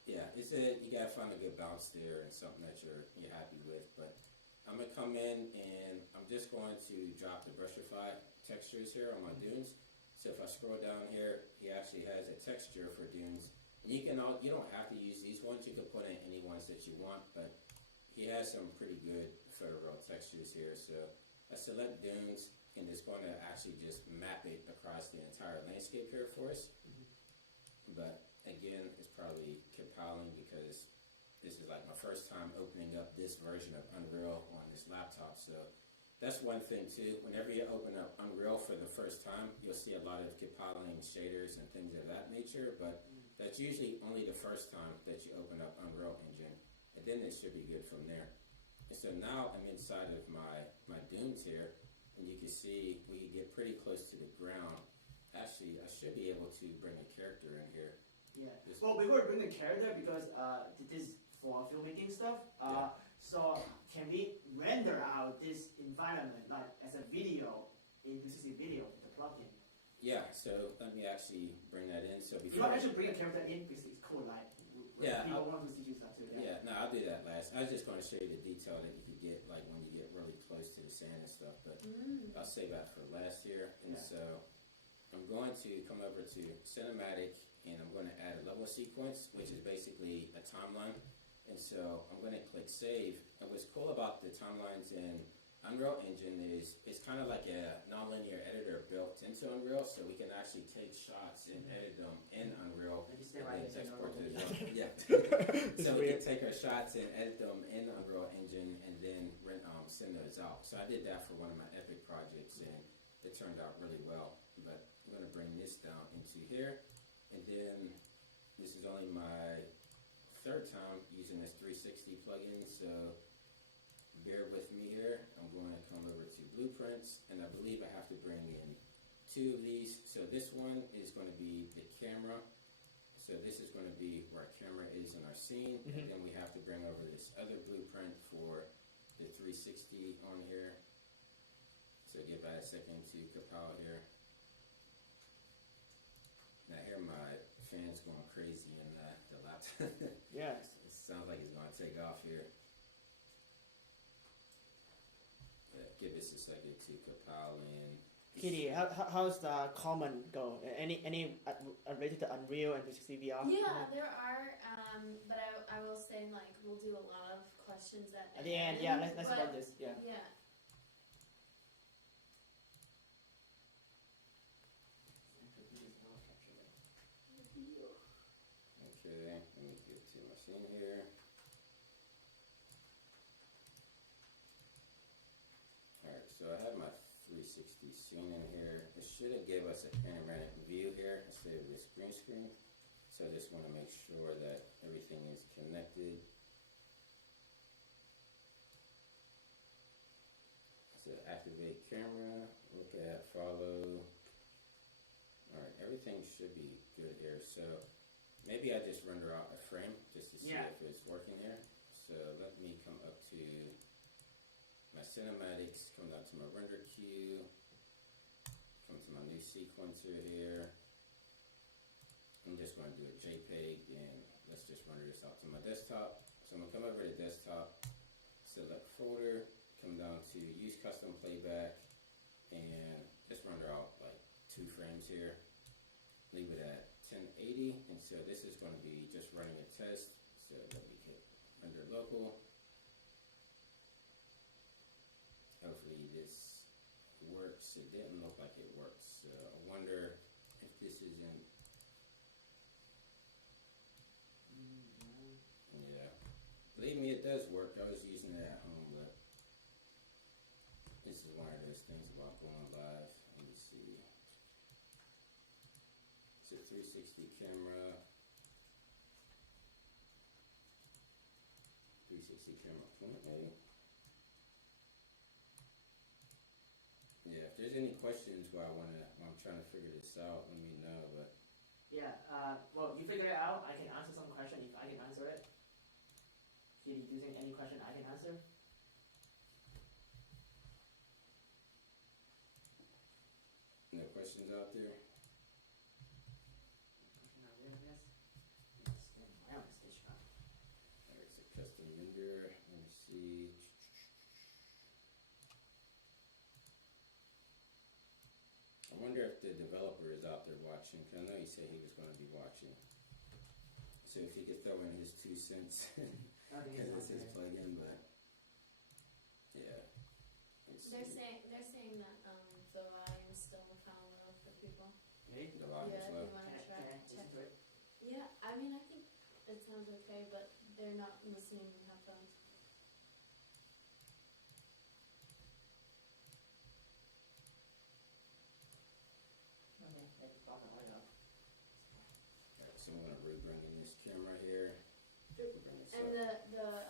yeah, you gotta find a good balance there and something that you're happy with. But I'm gonna come in and I'm just going to drop the Brushify textures here on my dunes. So if I scroll down here, he actually has a texture for dunes. And you don't have to use these ones. You can put in any ones that you want, but he has some pretty good photoreal textures here. So I select dunes, and it's going to actually just map it across the entire landscape here for us. But again, it's probably compiling because this is like my first time opening up this version of Unreal on this laptop. So that's one thing too. Whenever you open up Unreal for the first time, you'll see a lot of compiling shaders and things of that nature, but that's usually only the first time that you open up Unreal Engine, and then it should be good from there. And so now I'm inside of my dunes here, and you can see we get pretty close to the ground. Actually, I should be able to bring a character in here. Yeah. Well, we were bringing a character because this is for filmmaking stuff. So can we render out this environment like as a video in 360 video with the plugin? Yeah. So let me actually bring that in. So you want to actually bring a character in because it's cool. Like people want to see stuff too. Yeah. No, I'll do that last. I was just going to show you the detail that you could get like when you get really close to the sand and stuff. But I'll save that for last here. And so I'm going to come over to cinematic, and I'm going to add a level sequence, which is basically a timeline. And so I'm going to click save. And what's cool about the timelines in Unreal Engine is it's kind of like a nonlinear editor built into Unreal, so we can actually take shots and edit them in Unreal and then export to the drone. Yeah. So we can take our shots and edit them in Unreal Engine and then send those out. So I did that for one of my epic projects, and it turned out really well. But I'm going to bring this down into here, and then this is only my third time using this 360 plugin, so bear with me here. I'm going to come over to blueprints, and I believe I have to bring in two of these. So this one is going to be the camera. So this is going to be where our camera is in our scene, and then we have to bring over this other blueprint for the 360 on here. So give that a second to compile here. Now I hear my fans going crazy in the laptop. Yes. It sounds like it's going to take off here. Yeah, give this a second to compile in. Kitty, how's the comment go? Any related to Unreal and 360 VR? Yeah, there are, but I will say like we'll do a lot of questions at the end. Yeah, let's about this. Yeah. Yeah. Okay, let me get to my scene here. Alright, so I have my 360 scene in here. It should have gave us a panoramic view here instead of this green screen. So I just want to make sure that everything is connected. So activate camera, look at, follow. Alright, everything should be good here. So maybe I just render out a frame just to see if it's working here. So let me come up to my cinematics, come down to my render queue, come to my new sequencer here. I'm just going to do a JPEG, and let's just render this out to my desktop. So I'm going to come over to desktop, select folder, come down to use custom playback, and just render out like 2 frames here. Leave it at 1080 1080, and so this is going to be just running a test. So let me hit under local. Hopefully this works. It didn't look like it works, so I wonder if this isn't. Yeah, believe me, it does work. I was using it at home, but this is one of those things about going live. Let me see. It's a 360 camera. 360 camera point, maybe. Yeah, if there's any questions while I'm trying to figure this out, let me know. But Yeah, well, you figure it out. I can answer some question if I can answer it. If you think any question I can answer? no questions out there? Question out there, I guess. Let's spin around this dish now. There's a custom render. Let me see. I wonder if the developer is out there watching, because I know he said he was going to be watching. So if he could throw in his 2 cents, because it's his plugin, but yeah. They're saying that the volume's still kind of low for people. Okay. The volume is Yeah, if low. you want to Can I check. listen to it? Yeah, I mean, I think it sounds okay, but they're not listening in headphones. Okay, let's stop it right now. Alright, so I'm going to re-bring in this camera here. Bring this And up. the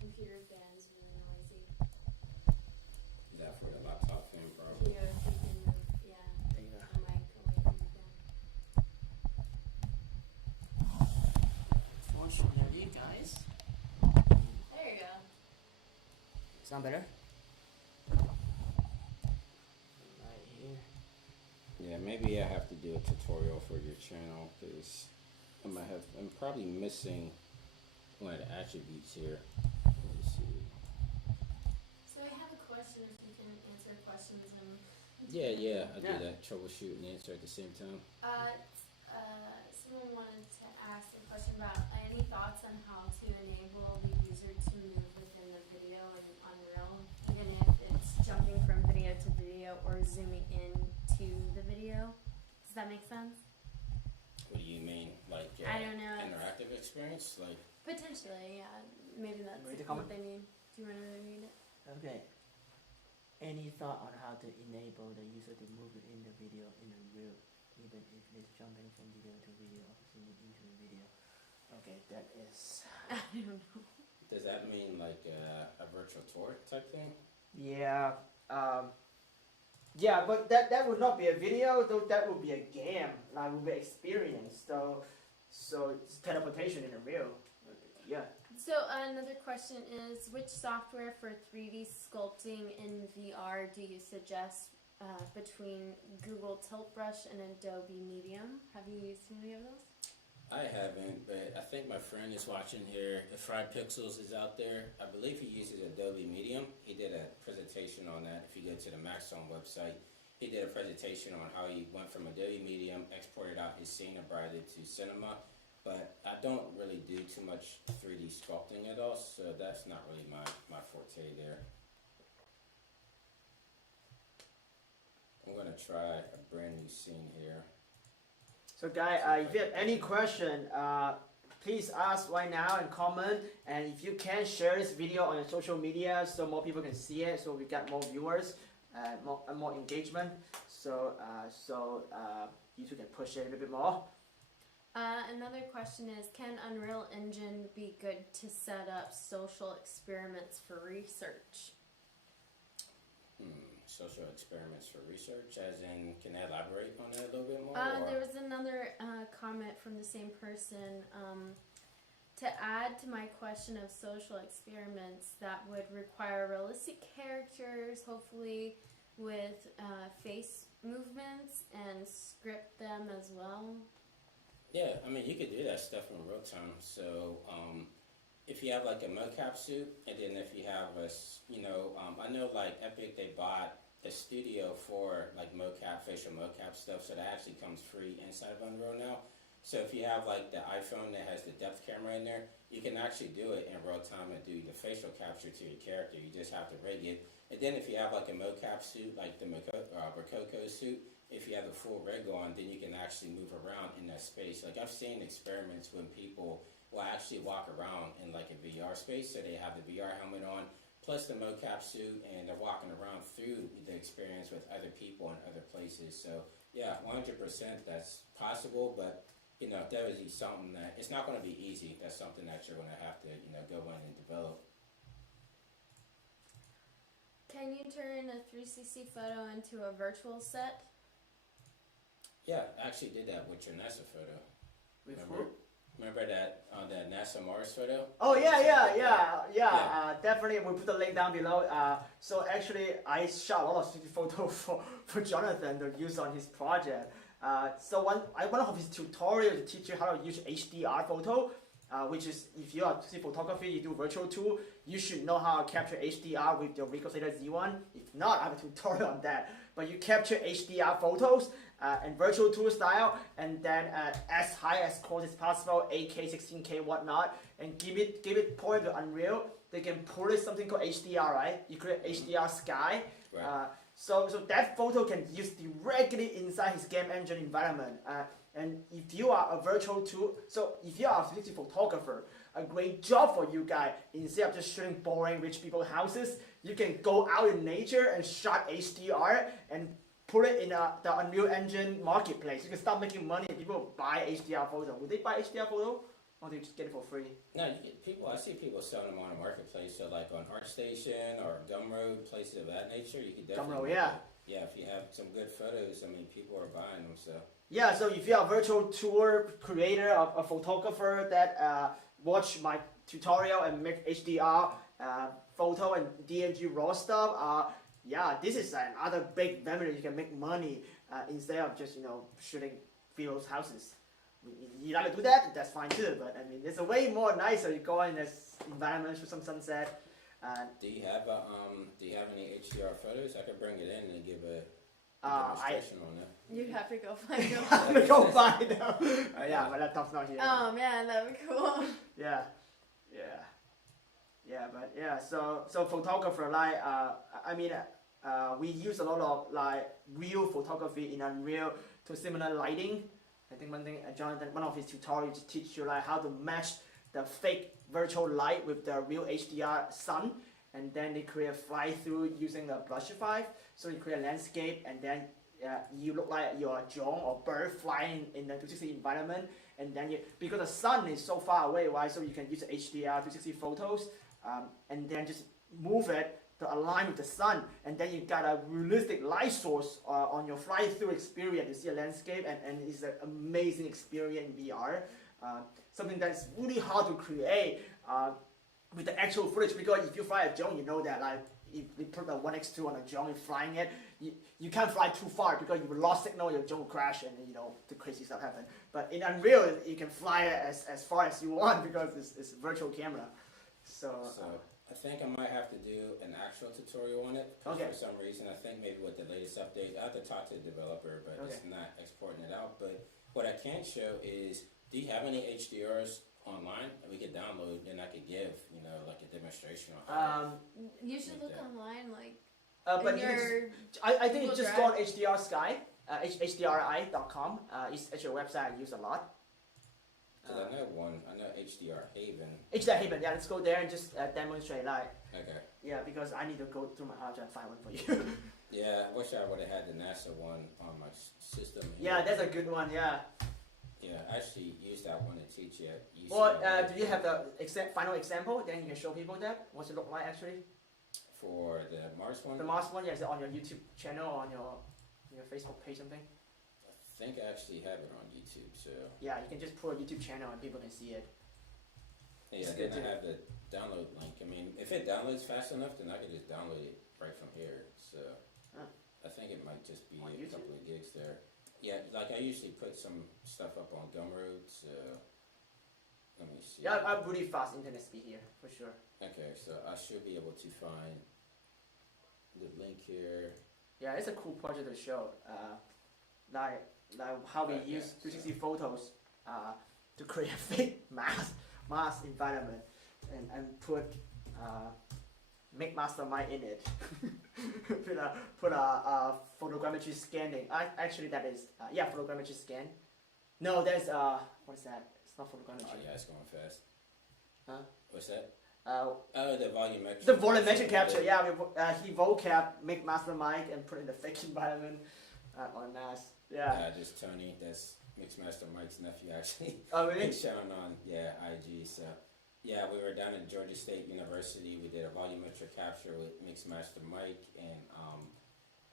computer fan is really noisy. Is that for the laptop fan problem? Here, if you can move, yeah, There you go. the mic away from the fan. Fortunately, guys. There you go. Sound better? Right here. Yeah, maybe I have to do a tutorial for your channel, because I'm probably missing one of the attributes here. Let me see. So I have a question, if you can answer questions and. Yeah, I do Yeah. that, troubleshoot and answer at the same time. Someone wanted to ask a question about any thoughts on how to enable the user to move within the video in Unreal, even if it's jumping from video to video or zooming in to the video. Does that make sense? What do you mean? Like I don't know. interactive experience? Like Potentially, yeah. Maybe that's Read the what comment? they mean. Do you want to read it? Okay. Any thought on how to enable the user to move in the video in the real, even if it's jumping from video to video or zooming into the video? Okay, that is. I don't know. does that mean like a virtual tour type thing? Yeah. Yeah, but that would not be a video, though. That would be a game. Like would be experience. So it's teleportation in the real. Yeah. So another question is, which software for 3D sculpting in VR do you suggest between Google Tilt Brush and Adobe Medium? Have you used any of those? I haven't, but I think my friend is watching here. If Fried Pixels is out there, I believe he uses Adobe Medium. He did a presentation on that. If you go to the Mixamo website, he did a presentation on how he went from Adobe Medium, exported out his scene, and brought it to Cinema. But I don't really do too much 3D sculpting at all, so that's not really my forte there. I'm gonna try a brand new scene here. So, guys, if you have any question, please ask right now and comment. And if you can, share this video on your social media so more people can see it, so we get more viewers, more engagement. So you two can push it a little bit more. Another question is, can Unreal Engine be good to set up social experiments for research? Social experiments for research, as in, can I elaborate on that a little bit more? There was another comment from the same person. To add to my question of social experiments, that would require realistic characters, hopefully with face movements, and script them as well. Yeah, I mean, you could do that stuff in real time. So, if you have like a mocap suit, and then if you have I know like Epic, they bought a studio for like mocap, facial mocap stuff, so that actually comes free inside of Unreal now. So if you have like the iPhone that has the depth camera in there, you can actually do it in real time and do the facial capture to your character. You just have to rig it. And then if you have like a mocap suit, like the Rococo suit, if you have a full rig on, then you can actually move around in that space. Like I've seen experiments when people will actually walk around in like a VR space. So they have the VR helmet on, plus the mocap suit, and they're walking around through the experience with other people in other places. So yeah, 100% that's possible, but you know, that would be something that, it's not going to be easy. That's something that you're going to have to, you know, go in and develop. Can you turn a 360 photo into a virtual set? Yeah, I actually did that with your NASA photo. Remember that NASA Mars photo? Oh yeah. Definitely, we'll put the link down below. So actually, I shot a lot of 3D photos for Jonathan to use on his project. So one of his tutorials to teach you how to use HDR photo, which is if you are doing photography, you do virtual tool, you should know how to capture HDR with your Ricoh Z1. If not, I have a tutorial on that. But you capture HDR photos and virtual tool style, and then as high as quality as possible, 8K, 16K, whatnot, and give it point to Unreal. They can pull it something called HDR, right? You create HDR sky. Right. So that photo can use directly inside his game engine environment. And if you are a virtual tool, so if you are a 3D photographer, a great job for you guys. Instead of just shooting boring rich people houses, you can go out in nature and shot HDR and put it in the Unreal Engine marketplace. You can start making money. People buy HDR photo. Would they buy HDR photo? Or do you just get it for free? No, you get people. I see people selling them on the marketplace. So like on ArtStation or Gumroad, places of that nature, you could definitely. Gumroad, yeah. Yeah, if you have some good photos, I mean, people are buying them. So. Yeah, so if you're a virtual tour creator, a photographer that watch my tutorial and make HDR photo and DNG raw stuff, yeah, this is another big venue you can make money instead of just shooting people's houses. You like to do that, that's fine too, but I mean, it's a way more nicer. You go in this environment with some sunset. Do you have any HDR photos? I could bring it in and give a demonstration on that. You'd have to go find them. I have to go find them. Yeah, my laptop's not here. Oh man, that'd be cool. Yeah. But yeah, so photographer, like, I mean, we use a lot of like real photography in Unreal to simulate lighting. I think one thing, Jonathan, one of his tutorials teach you like how to match the fake virtual light with the real HDR sun, and then they create fly through using the Brushify. So you create a landscape, and then you look like you're a drone or bird flying in the 360 environment, and then because the sun is so far away, right? So you can use HDR 360 photos, and then just move it to align with the sun, and then you got a realistic light source on your fly-through experience. You see a landscape, and it's an amazing experience in VR. Something that's really hard to create with the actual footage, because if you fly a drone, you know that like if you put the 1x2 on a drone and flying it, you can't fly too far because you lost signal, your drone will crash, and the crazy stuff happen. But in Unreal, you can fly it as far as you want because it's virtual camera. So I think I might have to do an actual tutorial on it. Okay. For some reason, I think maybe with the latest update, I have to talk to the developer, but it's not exporting it out. But what I can show is, do you have any HDRs online that we could download, and I could give, like a demonstration on? You should look online, like. But I think it's just called HDR Sky, hdri.com. It's actually a website I use a lot. I know HDR Haven. HDR Haven, yeah, let's go there and just demonstrate like. Okay. Yeah, because I need to go through my hard drive and find one for you. Yeah, I wish I would have had the NASA one on my system. Yeah, that's a good one, yeah. Yeah, I actually used that one to teach you. Well, do you have the final example? Then you can show people that. What's it look like actually? For the Mars one? The Mars one, yeah, is it on your YouTube channel or on your Facebook page something? I think I actually have it on YouTube, so. Yeah, you can just put a YouTube channel and people can see it. Yeah, then I have the download link. I mean, if it downloads fast enough, then I can just download it right from here. So I think it might just be a couple of gigs there. Yeah, like I usually put some stuff up on Gumroad, so let me see. Yeah, I have really fast internet speed here, for sure. Okay, so I should be able to find the link here. Yeah, it's a cool project to show. Like how we use 360 photos to create a fake mask environment and put make mastermind in it. put a photogrammetry scanning. Actually, that is photogrammetry scan. No, there's what is that? It's not photogrammetry. Oh yeah, it's going fast. Huh? What's that? Oh, the volumetric. The volumetric capture. Yeah, he vocab make mastermind and put in the fake environment on mask. Yeah. Just Tony. That's Mixmaster Mike's nephew actually. Oh really? He's shown on IG. So yeah, we were down at Georgia State University. We did a volumetric capture with Mixmaster Mike, and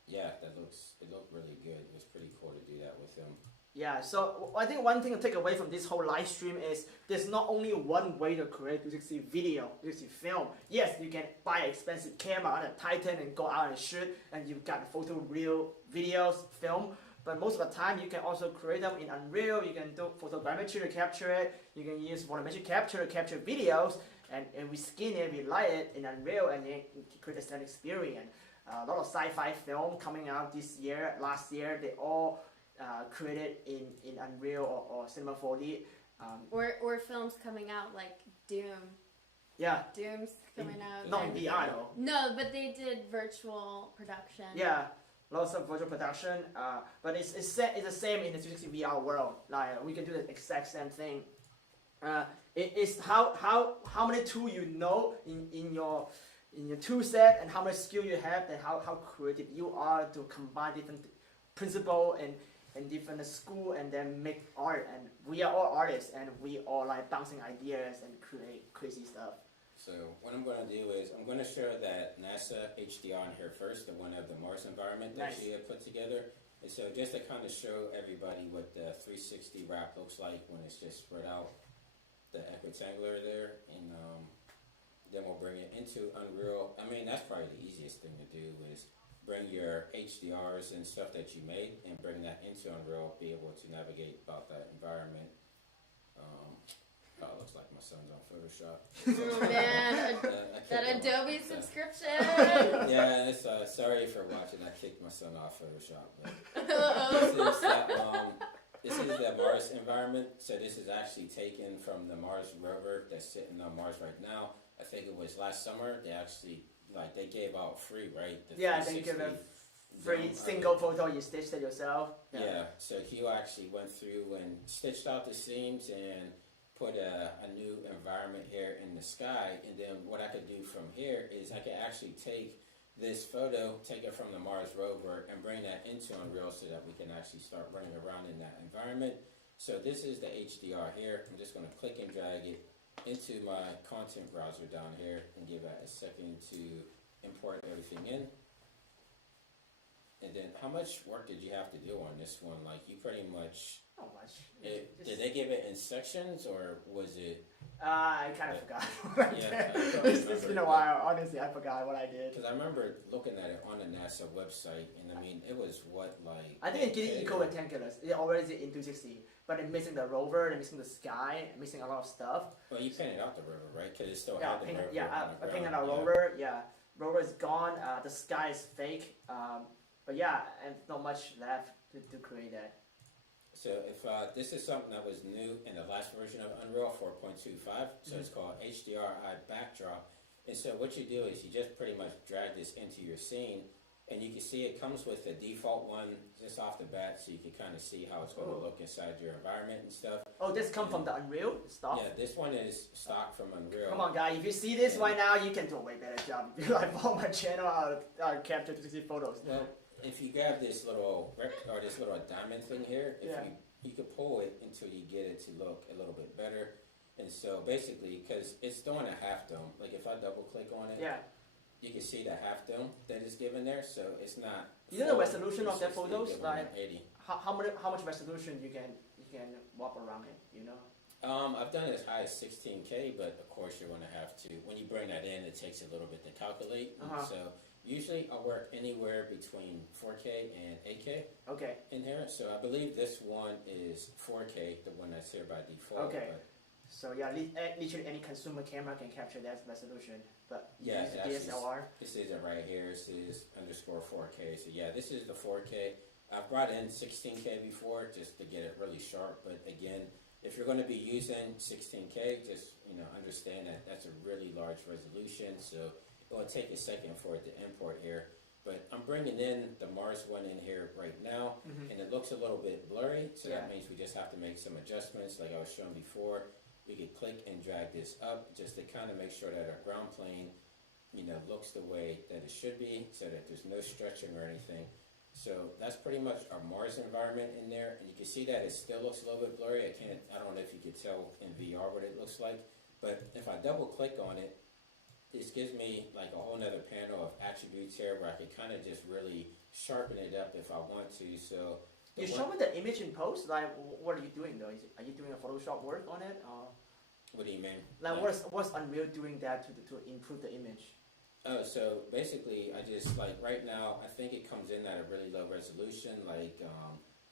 it looked really good. It was pretty cool to do that with him. Yeah, so I think one thing to take away from this whole live stream is there's not only one way to create 360 video, 360 film. Yes, you can buy an expensive camera on a Titan and go out and shoot, and you've got photo, real videos, film. But most of the time, you can also create them in Unreal. You can do photogrammetry to capture it. You can use volumetric capture to capture videos, and we skin it, we light it in Unreal, and then create a set experience. A lot of sci-fi film coming out this year, last year, they all created in Unreal or Cinema 4D. Or films coming out like Doom. Yeah. Doom's coming out. Not in VR though. No, but they did virtual production. Yeah, lots of virtual production. But it's the same in the 360 VR world. Like we can do the exact same thing. It's how many tools you know in your tool set and how much skill you have and how creative you are to combine different principles and different school and then make art. And we are all artists and we all like bouncing ideas and create crazy stuff. So what I'm going to do is I'm going to show that NASA HDR on here first, the one of the Mars environment that she had put together. And so just to kind of show everybody what the 360 wrap looks like when it's just spread out, the equitangular there, and then we'll bring it into Unreal. I mean, that's probably the easiest thing to do is bring your HDRs and stuff that you made and bring that into Unreal, be able to navigate about that environment. It looks like my son's on Photoshop. Oh man, that Adobe subscription. Yeah, it's, sorry for watching. I kicked my son off Photoshop. But this is the Mars environment. So this is actually taken from the Mars rover that's sitting on Mars right now. I think it was last summer. They actually they gave out free, right? They give a free single photo. You stitched it yourself. Yeah. So Hugh actually went through and stitched out the seams and put a new environment here in the sky. And then what I could do from here is I could actually take this photo, take it from the Mars rover, and bring that into Unreal so that we can actually start running around in that environment. So this is the HDR here. I'm just going to click and drag it into my content browser down here and give it a second to import everything in. And then how much work did you have to do on this one? Like you pretty much... Not much. Did they give it in sections or was it... I kind of forgot what I did. It's been a while. Honestly, I forgot what I did. Because I remember looking at it on the NASA website, and I mean, it was I think it's getting eco-rectangulars. It already is in 260, but it's missing the rover, it's missing the sky, missing a lot of stuff. Well, you painted out the rover, right? Because it still had the rover. I painted out rover. Yeah, rover is gone. The sky is fake. But yeah, and not much left to create that. So if this is something that was new in the last version of Unreal 4.25, so it's called Hdri Backdrop. And so what you do is you just pretty much drag this into your scene, and you can see it comes with the default one just off the bat, so you can kind of see how it's going to look inside your environment and stuff. Oh, this comes from the Unreal stuff? Yeah, this one is stock from Unreal. Come on, guys, if you see this right now, you can do a way better job. If you like follow my channel, I'll capture 360 photos. Well, if you grab this little diamond thing here, you could pull it until you get it to look a little bit better. And so basically, because it's doing a half dome, like if I double click on it, you can see the half dome that is given there. So it's not. You know the resolution of that photos, like how much resolution you can walk around it, you know? I've done it as high as 16K, but of course you're going to have to. When you bring that in, it takes a little bit to calculate. So. Usually I work anywhere between 4K and 8K in here. So I believe this one is 4K, the one that's here by default. Okay. So yeah, literally any consumer camera can capture that resolution. But yeah, DSLR. This is it right here. This is _4K. So yeah, this is the 4K. I've brought in 16K before just to get it really sharp. But again, if you're going to be using 16K, just understand that that's a really large resolution, so it will take a second for it to import here. But I'm bringing in the Mars one in here right now, and it looks a little bit blurry, so that means we just have to make some adjustments like I was showing before. We could click and drag this up just to kind of make sure that our ground plane, looks the way that it should be, so that there's no stretching or anything. So that's pretty much our Mars environment in there, and you can see that it still looks a little bit blurry. I don't know if you could tell in VR what it looks like, but if I double click on it, this gives me like a whole nother panel of attributes here where I could kind of just really sharpen it up if I want to. So you show me the image in post. Like, what are you doing though? Are you doing a Photoshop work on it? What do you mean? Like, what's Unreal doing that to improve the image? Oh, so basically, I just like right now. I think it comes in at a really low resolution. Like,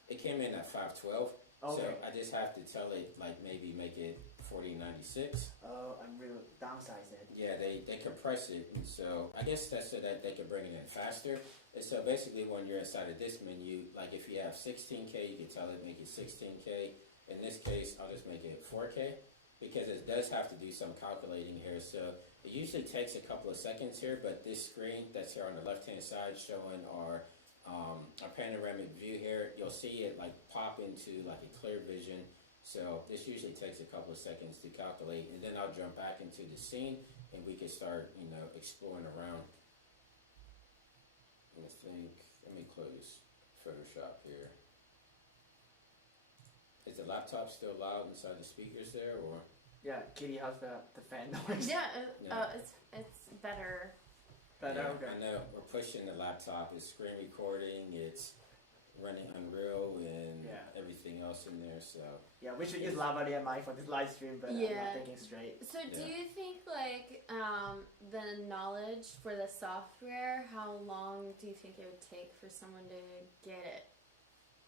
it came in at 512. Okay. So I just have to tell it like maybe make it 4096. Oh, Unreal downsize it. Yeah, they compress it, and so I guess that's so that they can bring it in faster. And so basically, when you're inside of this menu, like if you have 16K, you can tell it make it 16K. In this case, I'll just make it 4K because it does have to do some calculating here. So it usually takes a couple of seconds here, but this screen that's here on the left-hand side showing our panoramic view here, you'll see it like pop into like a clear vision. So this usually takes a couple of seconds to calculate, and then I'll jump back into the scene and we can start, exploring around. Let me close Photoshop here. Is the laptop still loud inside the speakers there, or? Yeah, Kitty, how's the fan noise? Yeah, it's better. Better, yeah, okay. I know we're pushing the laptop. It's screen recording. It's running Unreal and everything else in there. So yeah, we should use lavalier mic for this live stream, but I'm not thinking straight. So do you think like the knowledge for the software? How long do you think it would take for someone to get it?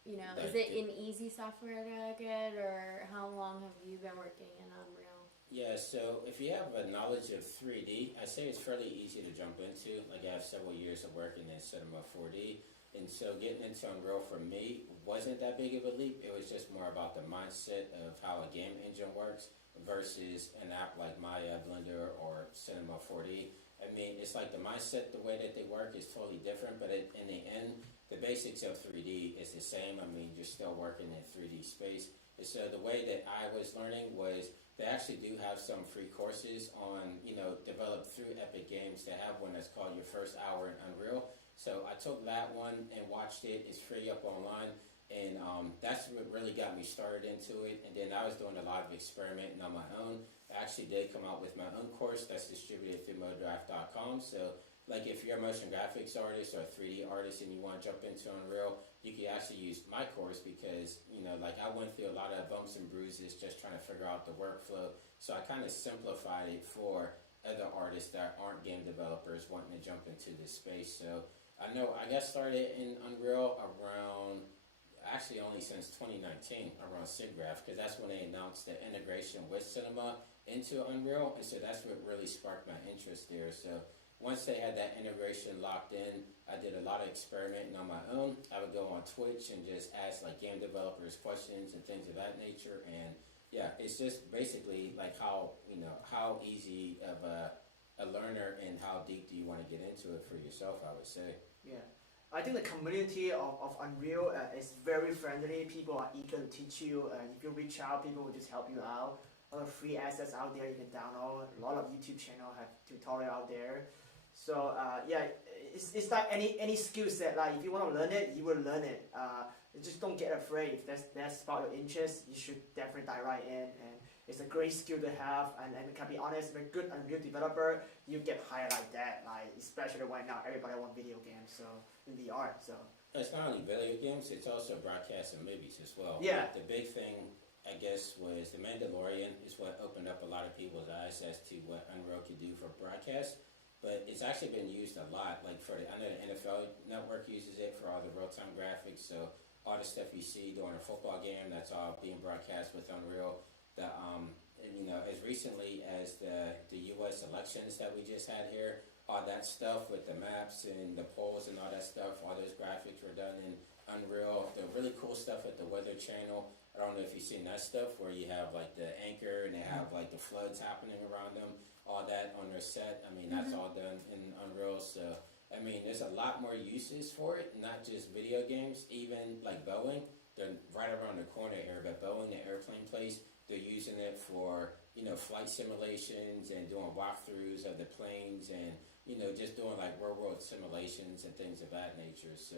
Is it an easy software to get, or how long have you been working in Unreal? Yeah, so if you have a knowledge of 3D, I say it's fairly easy to jump into. Like I have several years of working in Cinema 4D, and so getting into Unreal for me wasn't that big of a leap. It was just more about the mindset of how a game engine works versus an app like Maya, Blender, or Cinema 4D. I mean, it's like the mindset, the way that they work is totally different, but in the end, the basics of 3D is the same. I mean, you're still working in 3D space. And so the way that I was learning was they actually do have some free courses on, developed through Epic Games. They have one that's called Your First Hour in Unreal. So I took that one and watched it. It's free up online. And that's what really got me started into it. And then I was doing a lot of experimenting on my own. I actually did come out with my own course that's distributed through modraft.com. So like if you're a motion graphics artist or a 3D artist and you want to jump into Unreal, you can actually use my course because, like I went through a lot of bumps and bruises just trying to figure out the workflow. So I kind of simplified it for other artists that aren't game developers wanting to jump into this space. So I got started in Unreal around, actually only since 2019, around SIGGRAPH, because that's when they announced the integration with Cinema into Unreal. And so that's what really sparked my interest there. So once they had that integration locked in, I did a lot of experimenting on my own. I would go on Twitch and just ask like game developers questions and things of that nature. And yeah, it's just basically like how easy of a learner and how deep do you want to get into it for yourself, I would say. Yeah. I think the community of Unreal is very friendly. People are eager to teach you. If you reach out, people will just help you out. A lot of free assets out there you can download. A lot of YouTube channels have tutorial out there. So it's like any skill set. Like if you want to learn it, you will learn it. Just don't get afraid. If that's about your interest, you should definitely dive right in. And it's a great skill to have. And can be honest, with a good Unreal developer, you get hired like that. Like especially right now, everybody wants video games. So in VR, so. It's not only video games; it's also broadcast and movies as well. Yeah. The big thing, I guess, was The Mandalorian is what opened up a lot of people's eyes as to what Unreal could do for broadcast. But it's actually been used a lot. Like I know the NFL Network uses it for all the real-time graphics. So all the stuff you see during a football game, that's all being broadcast with Unreal. As recently as the U.S. elections that we just had here, all that stuff with the maps and the polls and all that stuff, all those graphics were done in Unreal. The really cool stuff at the Weather Channel I don't know if you've seen that stuff where you have like the anchor and they have like the floods happening around them, all that on their set. I mean, that's all done in Unreal. So, I mean, there's a lot more uses for it, not just video games, even like Boeing. They're right around the corner here, but Boeing, the airplane place, they're using it for, you know, flight simulations and doing walkthroughs of the planes and, you know, just doing like real world simulations and things of that nature. So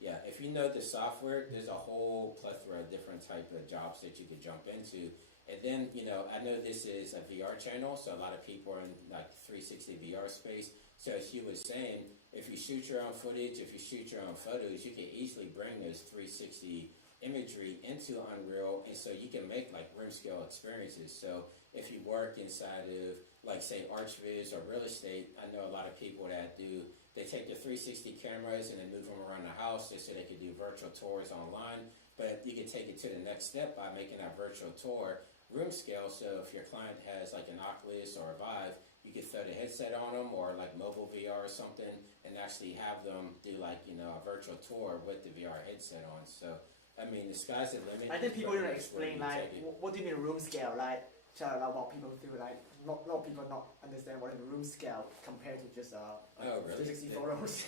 yeah, if you know the software, there's a whole plethora of different type of jobs that you could jump into. And then, you know, I know this is a VR channel, so a lot of people are in like 360 VR space. So as Hugh was saying, if you shoot your own footage, if you shoot your own photos, you can easily bring those 360 imagery into Unreal, and so you can make like room scale experiences. So if you work inside of like say ArchViz or real estate, I know a lot of people that do, they take their 360 cameras and they move them around the house so they can do virtual tours online, but you can take it to the next step by making that virtual tour room scale. So if your client has like an Oculus or a Vive, you could throw the headset on them or like mobile VR or something and actually have them do like, you know, a virtual tour with the VR headset on. So I mean, the sky's the limit. I think people don't explain like what do you mean room scale, like tell a lot about people do like not people not understand what is room scale compared to just 360 photos.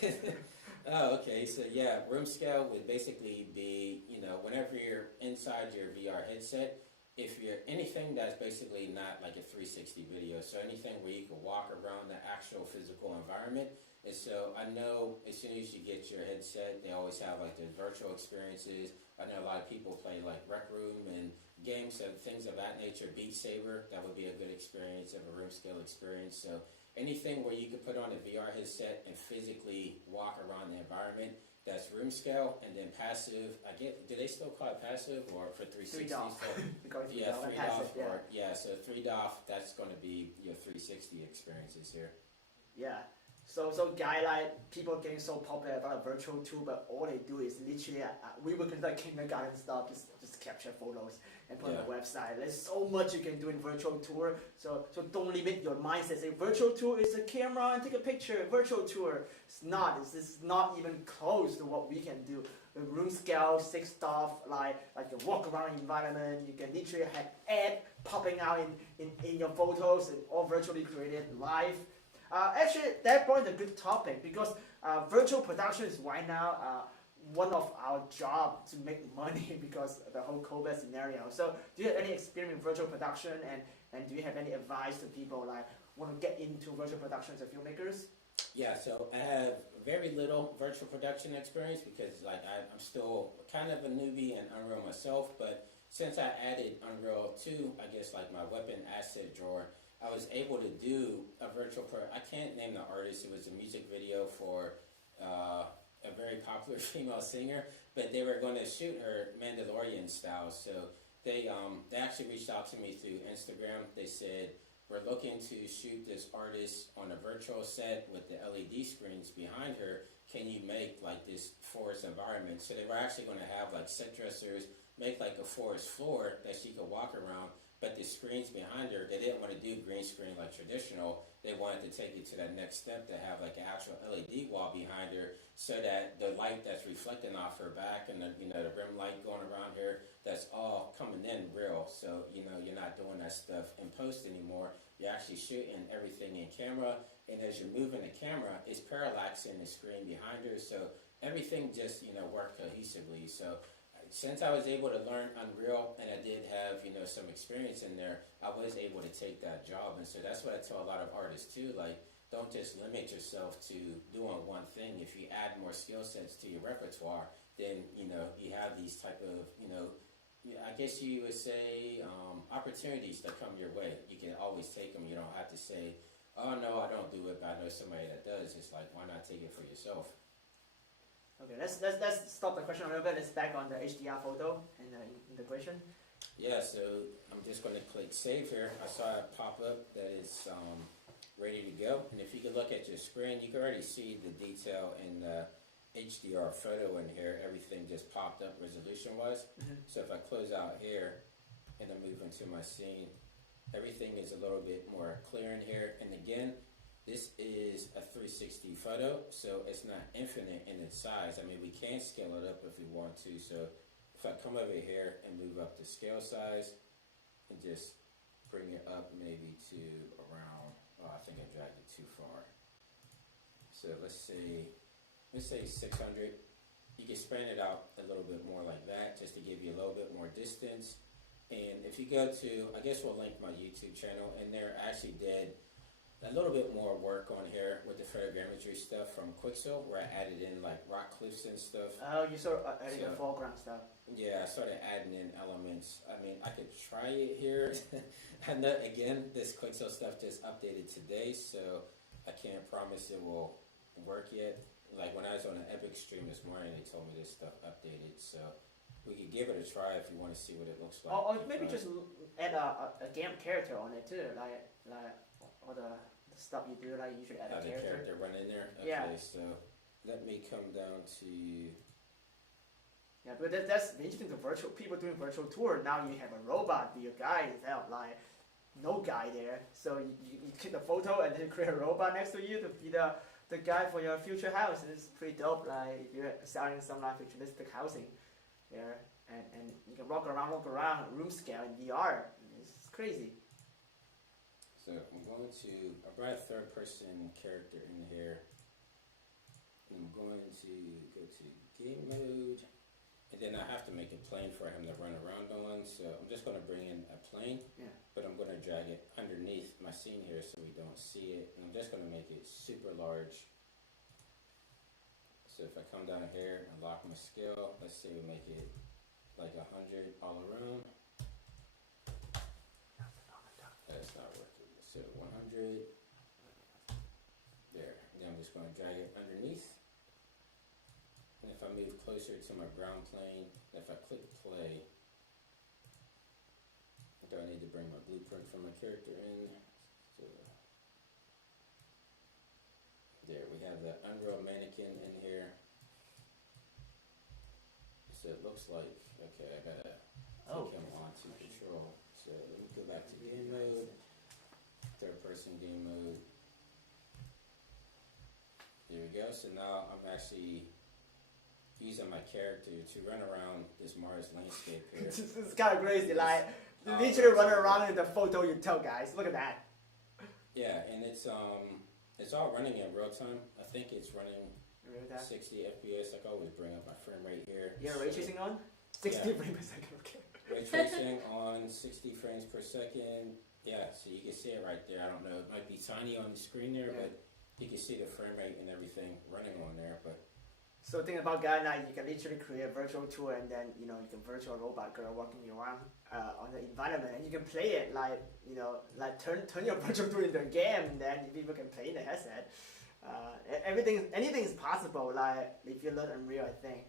Oh, okay. So yeah, room scale would basically be, you know, whenever you're inside your VR headset, if you're anything that's basically not like a 360 video, so anything where you can walk around the actual physical environment. And so I know as soon as you get your headset, they always have like the virtual experiences. I know a lot of people play like Rec Room and games and things of that nature. Beat Saber, that would be a good experience of a room scale experience. So anything where you could put on a VR headset and physically walk around the environment, that's room scale. And then passive, I get, do they still call it passive or for 360? Yeah, 3DOF. Yeah, so 3DOF, that's going to be your 360 experiences here. Yeah. So guy like people getting so popular about a virtual tour, but all they do is literally we would consider kindergarten stuff, just capture photos and put on the website. There's so much you can do in virtual tour. So don't limit your mindset. Say virtual tour is a camera and take a picture. Virtual tour, it's not. It's not even close to what we can do. The room scale, sick stuff like you walk around environment. You can literally have ad popping out in your photos and all virtually created live. Actually, that point is a good topic because virtual production is right now one of our job to make money because of the whole COVID scenario. So do you have any experience in virtual production and do you have any advice to people like want to get into virtual production as filmmakers? Yeah, so I have very little virtual production experience because like I'm still kind of a newbie in Unreal myself, but since I added Unreal to, I guess like my weapon asset drawer, I was able to do a virtual I can't name the artist. It was a music video for a very popular female singer, but they were going to shoot her Mandalorian style. So they actually reached out to me through Instagram. They said, we're looking to shoot this artist on a virtual set with the LED screens behind her. Can you make like this forest environment? So they were actually going to have like set dressers make like a forest floor that she could walk around. But the screens behind her, they didn't want to do green screen like traditional. They wanted to take it to that next step to have like an actual LED wall behind her so that the light that's reflecting off her back and the, you know, the rim light going around her, that's all coming in real. So, you know, you're not doing that stuff in post anymore. You're actually shooting everything in camera. And as you're moving the camera, it's parallaxing the screen behind her. So everything just, you know, worked cohesively. So since I was able to learn Unreal and I did have, you know, some experience in there, I was able to take that job. And so that's what I tell a lot of artists too, like, don't just limit yourself to doing one thing. If you add more skill sets to your repertoire, then, you know, you have these type of, you know, I guess you would say opportunities that come your way. You can always take them. You don't have to say, oh, no, I don't do it, but I know somebody that does. It's like, why not take it for yourself? Okay, let's stop the question a little bit. Let's back on the HDR photo and the integration. Yeah, so I'm just going to click save here. I saw it pop up that it's ready to go. And if you can look at your screen, you can already see the detail in the HDR photo in here. Everything just popped up resolution-wise. So if I close out here and I move into my scene, everything is a little bit more clear in here. And again, this is a 360 photo, so it's not infinite in its size. I mean, we can scale it up if we want to. So if I come over here and move up the scale size and just bring it up maybe to around, oh, I think I dragged it too far. So let's say 600. You can span it out a little bit more like that, just to give you a little bit more distance. And if you go to, I guess we'll link my YouTube channel, and there I actually did a little bit more work on here with the photogrammetry stuff from Quixel, where I added in like rock cliffs and stuff. Oh, you sort of adding the foreground stuff. Yeah, I started adding in elements. I mean, I could try it here. And again, this Quixel stuff just updated today, so I can't promise it will work yet. Like when I was on an Epic stream this morning, they told me this stuff updated, so we could give it a try if you want to see what it looks like. Or maybe just add a game character on it too, like all the stuff you do, like you should add a character. Run in there? Okay, yeah. So let me come down to... Yeah, but that's interesting to people doing virtual tour. Now you have a robot be a guy instead of like no guy there. So you take the photo and then create a robot next to you to be the guy for your future house. It's pretty dope, like if you're selling some like futuristic housing there, and you can walk around room scale in VR. It's crazy. So I'm going to, I brought a third person character in here. I'm going to go to game mode, and then I have to make a plane for him to run around on. So I'm just going to bring in a plane, but I'm going to drag it underneath my scene here so we don't see it. And I'm just going to make it super large. So if I come down here and lock my scale, let's say we make it like 100 all around. That's not working. So 100, there. Then I'm just going to drag it underneath. And if I move closer to my ground plane, if I click play, do I need to bring my blueprint from my character in? So there, we have the Unreal mannequin in here. So it looks like, okay, I gotta take him onto control. So let me go back to game mode. Third person game mode. There we go. So now I'm actually using my character to run around this Mars landscape here. It's kind of crazy, like literally running around in the photo you tell guys. Look at that. Yeah, and it's all running in real time. I think it's running 60 FPS. I can always bring up my frame rate here. You have ray tracing on? 60 frames per second. Okay. Ray tracing on 60 frames per second. Yeah, so you can see it right there. I don't know, it might be tiny on the screen there, but you can see the frame rate and everything running on there. But so think about guy now, you can literally create a virtual tour, and then you can virtual robot girl walking you around on the environment, and you can play it like like turn your virtual tour into a game, and then people can play in the headset. Anything is possible. Like if you learn Unreal, I think.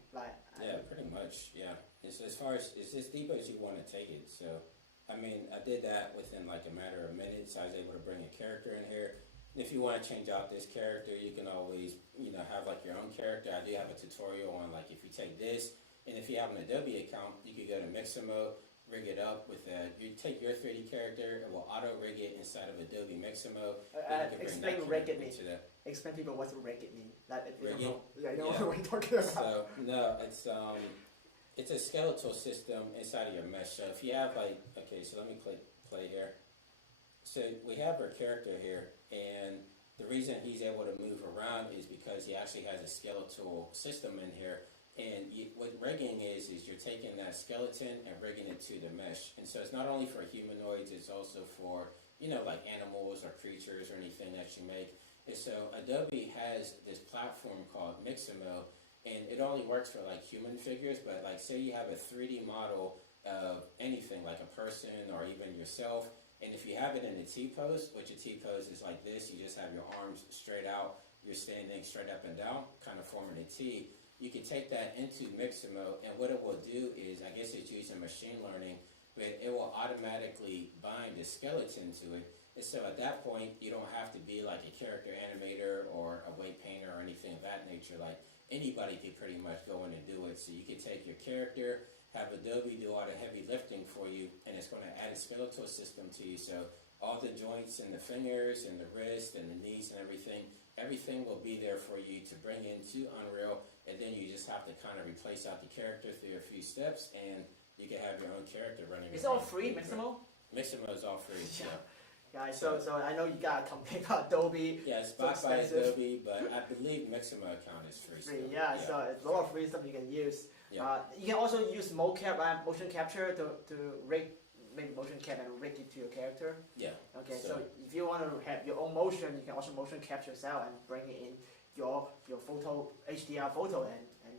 Yeah, pretty much. Yeah, it's as far as it's as deep as you want to take it. So. I mean, I did that within like a matter of minutes. I was able to bring a character in here. And if you want to change out this character, you can always, have like your own character. I do have a tutorial on like if you take this, and if you have an Adobe account, you could go to Mixamo, rig it up with you take your 3D character, it will auto rig it inside of Adobe Mixamo. Explain rig it mean. Explain people what rig it mean. Like if you don't know, what we're talking about. So no, it's a skeletal system inside of your mesh. So if you have like, okay, so let me play here. So we have our character here, and the reason he's able to move around is because he actually has a skeletal system in here. And what rigging is you're taking that skeleton and rigging it to the mesh. And so it's not only for humanoids, it's also for, like animals or creatures or anything that you make. And so Adobe has this platform called Mixamo, and it only works for like human figures, but like say you have a 3D model of anything like a person or even yourself, and if you have it in a T-pose, which a T-pose is like this, you just have your arms straight out, you're standing straight up and down, kind of forming a T, you can take that into Mixamo, and what it will do is, I guess it's using machine learning, but it will automatically bind a skeleton to it. And so at that point, you don't have to be like a character animator or a weight painter or anything of that nature. Like anybody could pretty much go in and do it. So you can take your character, have Adobe do all the heavy lifting for you, and it's going to add a skeletal system to you. So all the joints and the fingers and the wrist and the knees and everything, everything will be there for you to bring into Unreal, and then you just have to kind of replace out the character through a few steps, and you can have your own character running. It's all free, Mixamo? Mixamo is all free, yeah. Guys, so I know you got to compare Adobe. Yeah, it's bought by Adobe, but I believe Mixamo account is free. Free, yeah, so it's a lot of free stuff you can use. Yeah. You can also use mocap, motion capture to rig, maybe motion cap and rig it to your character. Yeah. Okay, so if you want to have your own motion, you can also motion capture yourself and bring it in your photo, HDR photo, and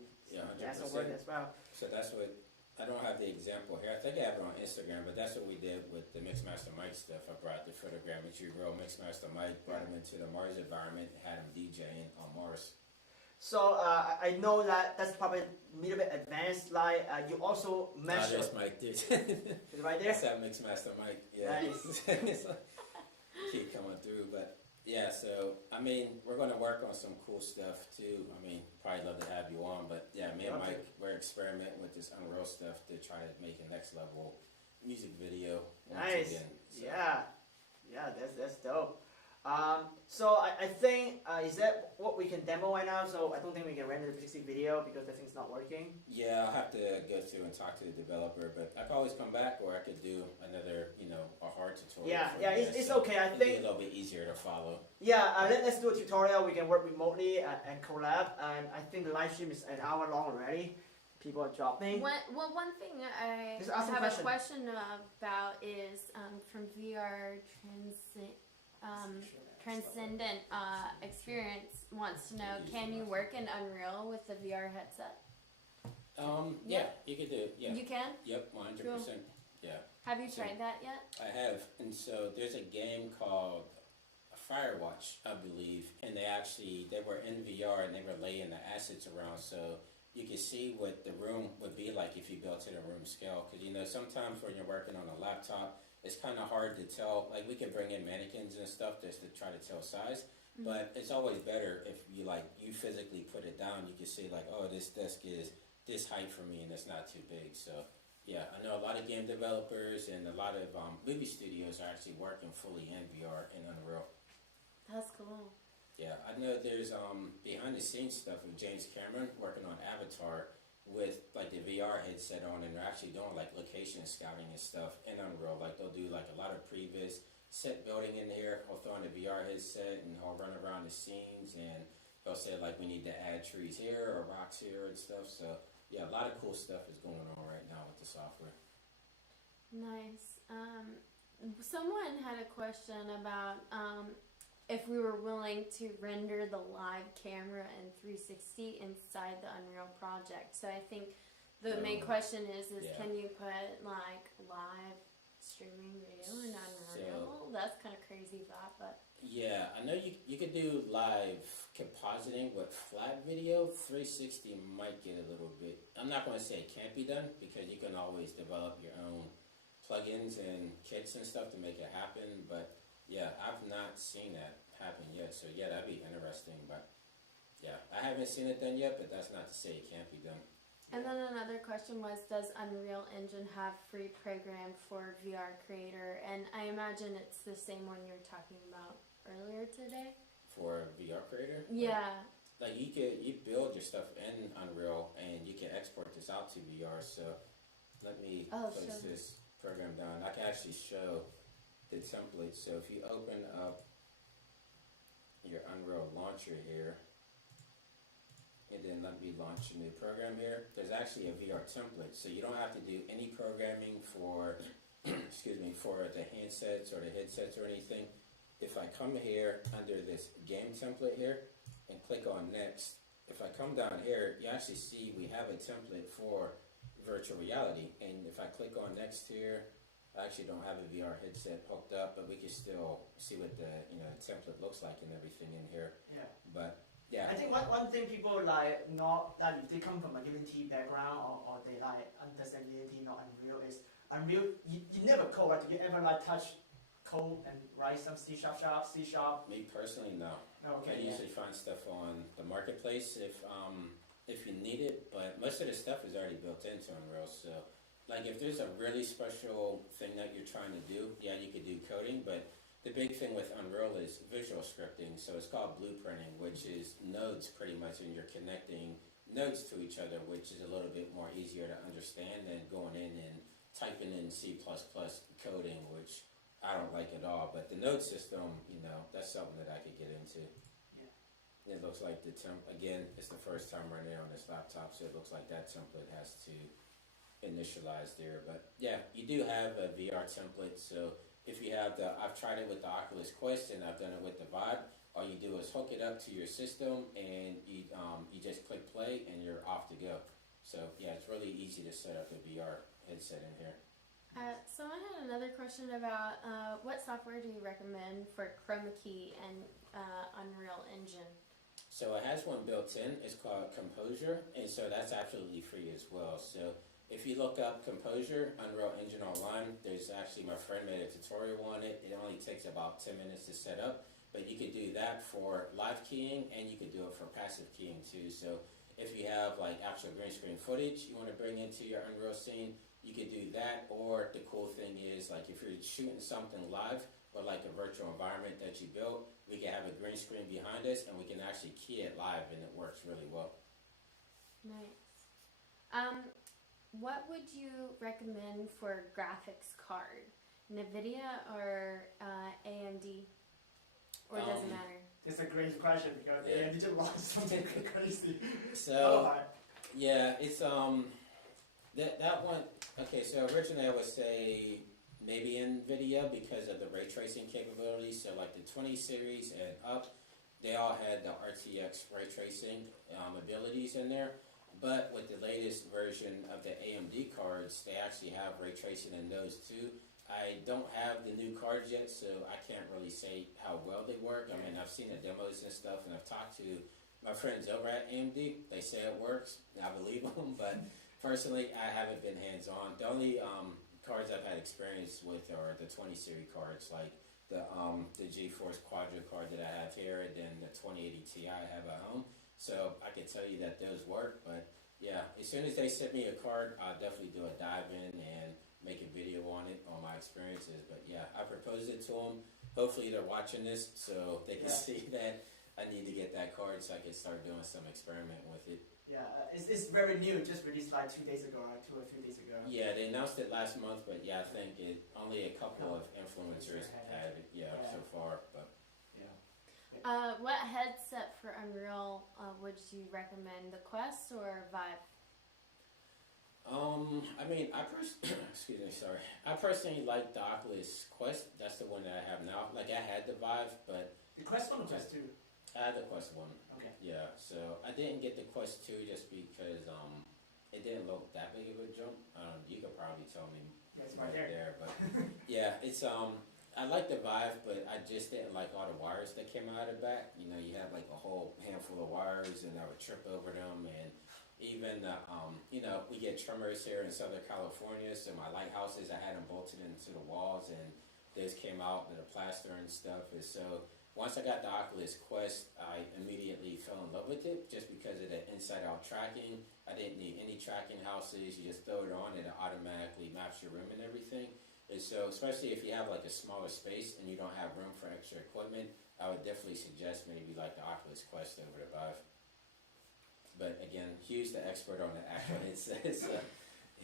that's will work as well. So that's what, I don't have the example here. I think I have it on Instagram, but that's what we did with the Mixmaster Mike stuff. I brought the photogrammetry real Mixmaster Mike, brought him into the Mars environment, had him DJing on Mars. So I know that's probably a little bit advanced. Like you also measure. That's Mike, dude. Is it right there? That's that Mixmaster Mike. Yeah. Nice. Keep coming through, but yeah. So I mean, we're going to work on some cool stuff too. I mean, probably love to have you on, but yeah, me and Mike, we're experimenting with this Unreal stuff to try to make a next level music video. Nice. Again, so. Yeah, that's dope. So I think, is that what we can demo right now? So I don't think we can render the basic video because the thing's not working. Yeah, I'll have to go through and talk to the developer, but I can always come back, or I could do another, a hard tutorial. Yeah, it's okay. I think it'll be a little bit easier to follow. Yeah, let's do a tutorial. We can work remotely and collab. And I think the live stream is an hour long already. People are dropping. One thing I have a question about is from VR Transcendent Experience wants to know, can you work in Unreal with the VR headset? Yeah, you could do. Yeah. You can? Yep, 100%. Cool. Yeah. Have you tried that yet? I have, and so there's a game called Firewatch, I believe, and they were in VR and they were laying the assets around, so you can see what the room would be like if you built it a room scale. Because sometimes when you're working on a laptop, it's kind of hard to tell. Like, we can bring in mannequins and stuff just to try to tell size, but it's always better if you physically put it down. You can see like, oh, this desk is this height for me and it's not too big. So yeah, I know a lot of game developers and a lot of movie studios are actually working fully in VR in Unreal. That's cool. Yeah, I know there's behind the scenes stuff with James Cameron working on Avatar with like the VR headset on, and they're actually doing like location scouting and stuff in Unreal. Like they'll do like a lot of previs set building in there. He'll throw on the VR headset and he'll run around the scenes, and he'll say like, we need to add trees here or rocks here and stuff. So yeah, a lot of cool stuff is going on right now with the software. Nice. Someone had a question about if we were willing to render the live camera in 360 inside the Unreal project. So I think the main question is can you put like live streaming video in Unreal? That's kind of crazy thought, but yeah, I know you could do live compositing with flat video. 360 might get a little bit. I'm not going to say it can't be done, because you can always develop your own plugins and kits and stuff to make it happen, but yeah, I've not seen that happen yet, so yeah, that'd be interesting, but yeah, I haven't seen it done yet, but that's not to say it can't be done. And then another question was, does Unreal Engine have free program for VR Creator? And I imagine it's the same one you were talking about earlier today. For VR Creator? Yeah. Like you build your stuff in Unreal and you can export this out to VR, so let me place this program down. I can actually show the template. So if you open up your Unreal launcher here, and then let me launch a new program here, there's actually a VR template, so you don't have to do any programming for excuse me, for the handsets or the headsets or anything. If I come here under this game template here and click on next, if I come down here, you actually see we have a template for virtual reality, and if I click on next here, I actually don't have a VR headset hooked up, but we can still see what the template looks like and everything in here. Yeah. But yeah. I think one thing people like not that if they come from a Unity background or they like understand Unity, not Unreal, is Unreal. You never code, right? Do you ever like touch code and write some C#? Me personally, no. Okay. I usually find stuff on the marketplace if you need it, but most of the stuff is already built into Unreal. So like if there's a really special thing that you're trying to do, yeah, you could do coding, but the big thing with Unreal is visual scripting. So it's called blueprinting, which is nodes pretty much, and you're connecting nodes to each other, which is a little bit more easier to understand than going in and typing in C++ coding, which I don't like at all. But the node system, you know, that's something that I could get into. Yeah. It looks like again, it's the first time running it on this laptop, so it looks like that template has to initialize there. But yeah, you do have a VR template, so if you have I've tried it with the Oculus Quest and I've done it with the Vive. All you do is hook it up to your system and you just click play and you're off to go. So yeah, it's really easy to set up a VR headset in here. Someone had another question about what software do you recommend for Chroma Key and Unreal Engine? So it has one built in. It's called Composure, and so that's absolutely free as well. So if you look up Composure, Unreal Engine online, there's actually, my friend made a tutorial on it. It only takes about 10 minutes to set up, but you could do that for live keying and you could do it for passive keying too. So if you have like actual green screen footage you want to bring into your Unreal scene, you could do that. Or the cool thing is, like, if you're shooting something live or like a virtual environment that you built, we can have a green screen behind us and we can actually key it live and it works really well. Nice. What would you recommend for graphics card? NVIDIA or AMD? Or does it matter? It's a great question because AMD just launched something crazy. So, yeah, it's that one. Okay, so originally I would say maybe NVIDIA because of the ray tracing capabilities. So like the 20 series and up, they all had the RTX ray tracing abilities in there. But with the latest version of the AMD cards, they actually have ray tracing in those too. I don't have the new cards yet, so I can't really say how well they work. I mean, I've seen the demos and stuff, and I've talked to my friends over at AMD. They say it works, and I believe them, but personally, I haven't been hands-on. The only cards I've had experience with are the 20 series cards, like the GeForce Quadro card that I have here, and then the 2080 Ti I have at home. So I can tell you that those work, but yeah, as soon as they send me a card, I'll definitely do a dive in and make a video on it, on my experiences. But yeah, I proposed it to them. Hopefully they're watching this so they can see that I need to get that card so I can start doing some experiment with it. Yeah, it's very new, just released like 2 days ago, right? 2 or 3 days ago. Yeah, they announced it last month, but yeah, I think only a couple of influencers had it, so far. But what headset for Unreal would you recommend, the Quest or Vive? I mean, excuse me, sorry. I personally like the Oculus Quest. That's the one that I have now. Like, I had the Vive, but the Quest 1 or Quest 2? I had the Quest 1. Okay. Yeah, so I didn't get the Quest 2 just because it didn't look that big of a jump. You could probably tell me it's right there. But yeah, it's I like the Vive, but I just didn't like all the wires that came out of the back. You know, you have like a whole handful of wires, and I would trip over them. And even you know, we get tremors here in Southern California, so my lighthouses, I had them bolted into the walls, and those came out with the plaster and stuff. And so once I got the Oculus Quest, I immediately fell in love with it just because of the inside-out tracking. I didn't need any tracking houses. You just throw it on and it automatically maps your room and everything. And so, especially if you have like a smaller space and you don't have room for extra equipment, I would definitely suggest maybe like the Oculus Quest over the Vive. But again, Hugh's the expert on the actual headset, so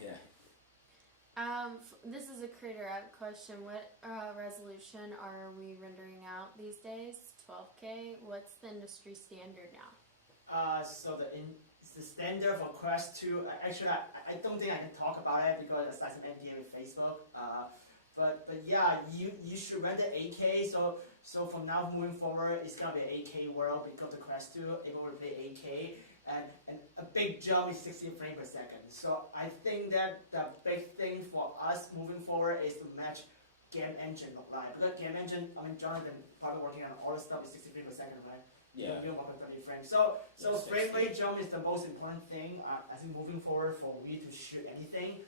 yeah. This is a creator question. What resolution are we rendering out these days? 12K? What's the industry standard now? So the standard for Quest 2, actually I don't think I can talk about it because I signed some NDA with Facebook. But yeah, you should render 8K. So from now moving forward, it's gonna be an 8K world because the Quest 2 able to play 8K. And a big jump is 60 frames per second. So I think that the big thing for us moving forward is to match game engine live. Because game engine, I mean, Jonathan probably working on all the stuff is 60 frames per second, right? Yeah. You want 30 frames. So frame rate jump is the most important thing. I think moving forward for we to shoot anything.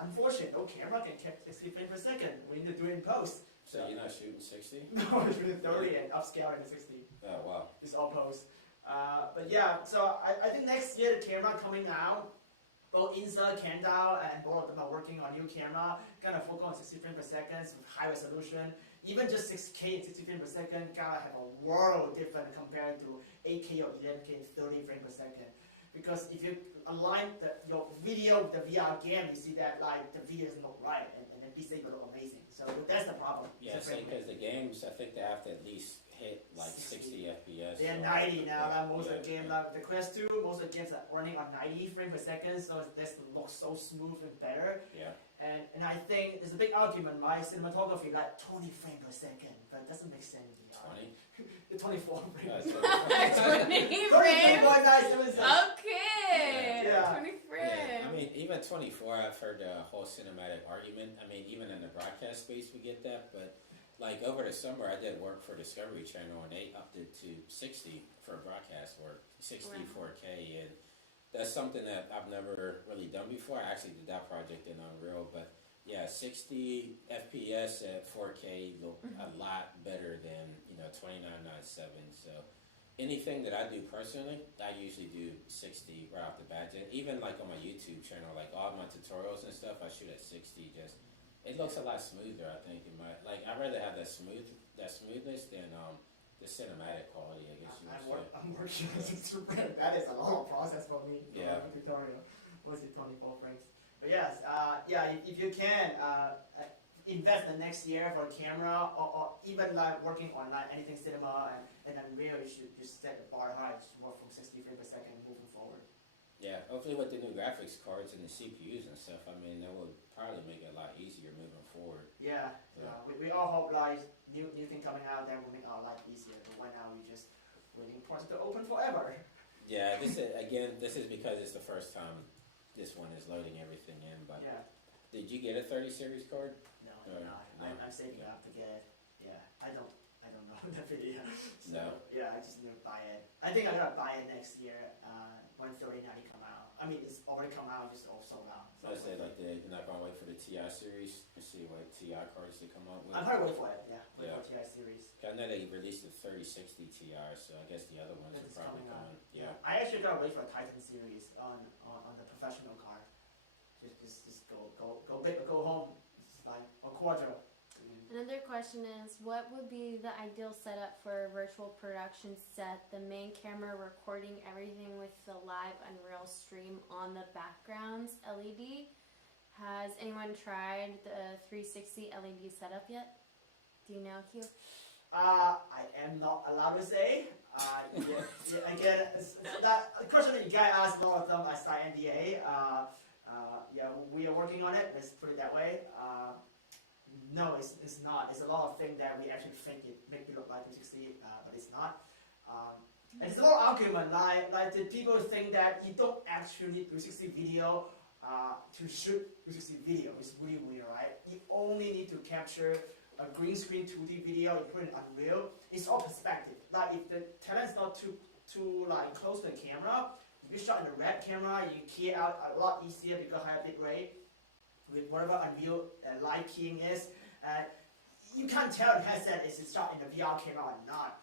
Unfortunately, no camera can keep 60 frames per second. We need to do it in post. So you're not shooting 60? No, we're shooting 30 and upscale into 60. Oh, wow. It's all post. But yeah, so I think next year the camera coming out, both Insa, Candle, and both of them are working on new camera, kind of focus on 60 frames per second with high resolution. even just 6K and 60 frames per second gotta have a world different compared to 8K or 11K and 30 frames per second. Because if you align your video with the VR game, you see that like the video doesn't look right, and the PC will look amazing. So that's the problem. Yeah, because the games, I think they have to at least hit like 60 FPS. They're 90 now. Like most of the games, like the Quest 2, most of the games are running on 90 frames per second, so this looks so smooth and better. Yeah. And I think there's a big argument, my cinematography like 20 frames per second, but it doesn't make sense in VR. 20? 24 frames. 20 frames? Okay. Yeah. 20 frames. I mean, even 24, I've heard the whole cinematic argument. I mean, even in the broadcast space, we get that. But like over the summer, I did work for Discovery Channel, and they upped it to 60 for broadcast work, 60 4K, and that's something that I've never really done before. I actually did that project in Unreal, but yeah, 60 FPS at 4K look a lot better than 2997. So anything that I do personally, I usually do 60 right off the bat. Even like on my YouTube channel, like all my tutorials and stuff, I shoot at 60. Just it looks a lot smoother. I think I'd rather have that smoothness than the cinematic quality. I guess you would say. I'm working on 60 frames. That is a long process for me. Yeah. Tutorial. What's it 24 frames? But yes, if you can invest the next year for a camera, or even like working on like anything cinema and Unreal, you should just set the bar high, just work from 60 frames per second moving forward. Yeah, hopefully with the new graphics cards and the CPUs and stuff, I mean, that will probably make it a lot easier moving forward. Yeah. We all hope like new thing coming out that will make our life easier. But right now we just waiting for it to open forever. Yeah, this is because it's the first time this one is loading everything in. But yeah. Did you get a 30 series card? No. I'm saving up to get it. Yeah, I don't know the video. So, no. Yeah, I just need to buy it. I think I'm gonna buy it next year when 3090 come out. I mean, it's already come out, just all sold out. So I say like you're not gonna wait for the TI series to see what TI cards they come out with. I'm probably wait for it. Yeah, wait for TI series. I know they released the 3060 Ti, so I guess the other ones are probably coming. Yeah. I actually gotta wait for a Titan series on the professional card. Just go big or go home. It's like a quadro. Another question is, what would be the ideal setup for a virtual production set? The main camera recording everything with the live Unreal stream on the background's LED. Has anyone tried the 360 LED setup yet? Do you know, Hugh? I am not allowed to say. Again, that question that you guys asked, a lot of them I signed NDA. We are working on it. Let's put it that way. No, it's not. It's a lot of things that we actually think it make it look like 360, but it's not. And it's a lot of argument. Like the people think that you don't actually need 360 video to shoot 360 video. It's really weird, right? You only need to capture a green screen 2D video. You put it in Unreal. It's all perspective. Like if the talent's not too like close to the camera, if you shot in the red camera, you key out a lot easier because higher bit rate. With whatever Unreal live keying is, you can't tell the headset is shot in the VR camera or not.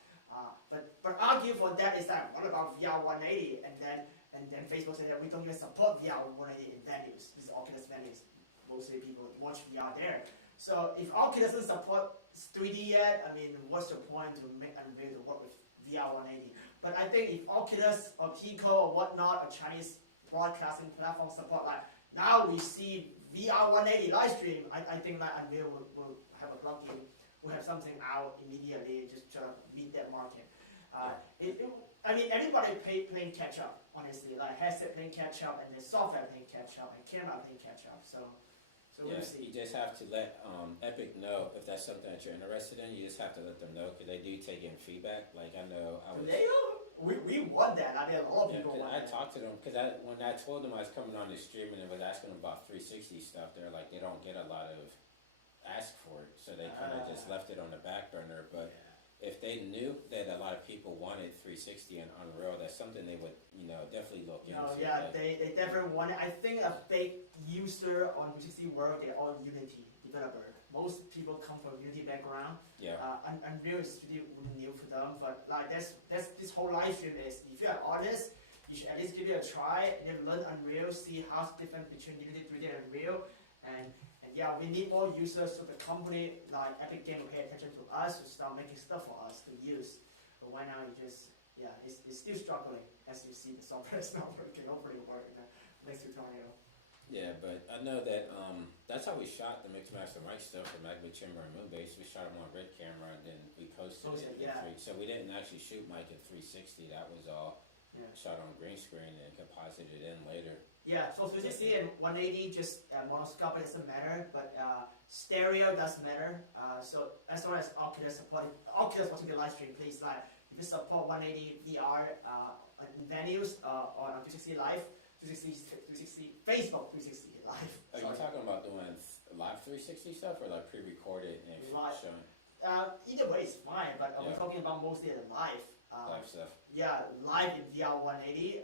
But argue for that is that what about VR 180? And then Facebook said that we don't even support VR 180 in venues. These Oculus venues, mostly people watch VR there. So if Oculus doesn't support 3D yet, I mean, what's the point to make Unreal to work with VR 180? But I think if Oculus or Pico or whatnot, a Chinese broadcasting platform support, like now we see VR 180 live stream, I think that Unreal will have a plugin, will have something out immediately just to meet that market. I mean, everybody playing catch up, honestly. Like headset playing catch up, and the software playing catch up, and camera playing catch up. So we'll see. You just have to let Epic know if that's something that you're interested in. You just have to let them know because they do take in feedback. Like I know I was. We want that. I mean, a lot of people want that. I that. talked to them because when I told them I was coming on the stream and I was asking them about 360 stuff, they're like they don't get a lot of ask for it, so they kind of just left it on the back burner. But if they knew that a lot of people wanted 360 and Unreal, that's something they would definitely look into. Yeah, they definitely want it. I think a big user on 360 world, they're all Unity developer. Most people come from Unity background. Yeah. Unreal is really new for them, but like that's this whole live stream is. If you're an artist, you should at least give it a try and then learn Unreal, see how's different between Unity 3D and Unreal, and And yeah, we need more users so the company like Epic Games will pay attention to us to start making stuff for us to use. But right now, it's still struggling. As you see, the software is not working. Hopefully, it'll work in the next tutorial. Yeah, but I know that that's how we shot the Mixmaster Mike stuff for Magma Chamber and Moonbase. We shot them on red camera and then we posted it. So we didn't actually shoot Mike at 360. That was all shot on green screen and composited in later. Yeah, so 360 and 180 just monoscopic doesn't matter, but stereo does matter. So as long as Oculus supporting Oculus watching the live stream, please if you support 180 VR in venues or on 360 Live, 360 Facebook 360 Live. Are you talking about doing live 360 stuff or like pre-recorded and showing? Either way is fine, but we're talking about mostly the live. Live stuff. Yeah, live in VR 180.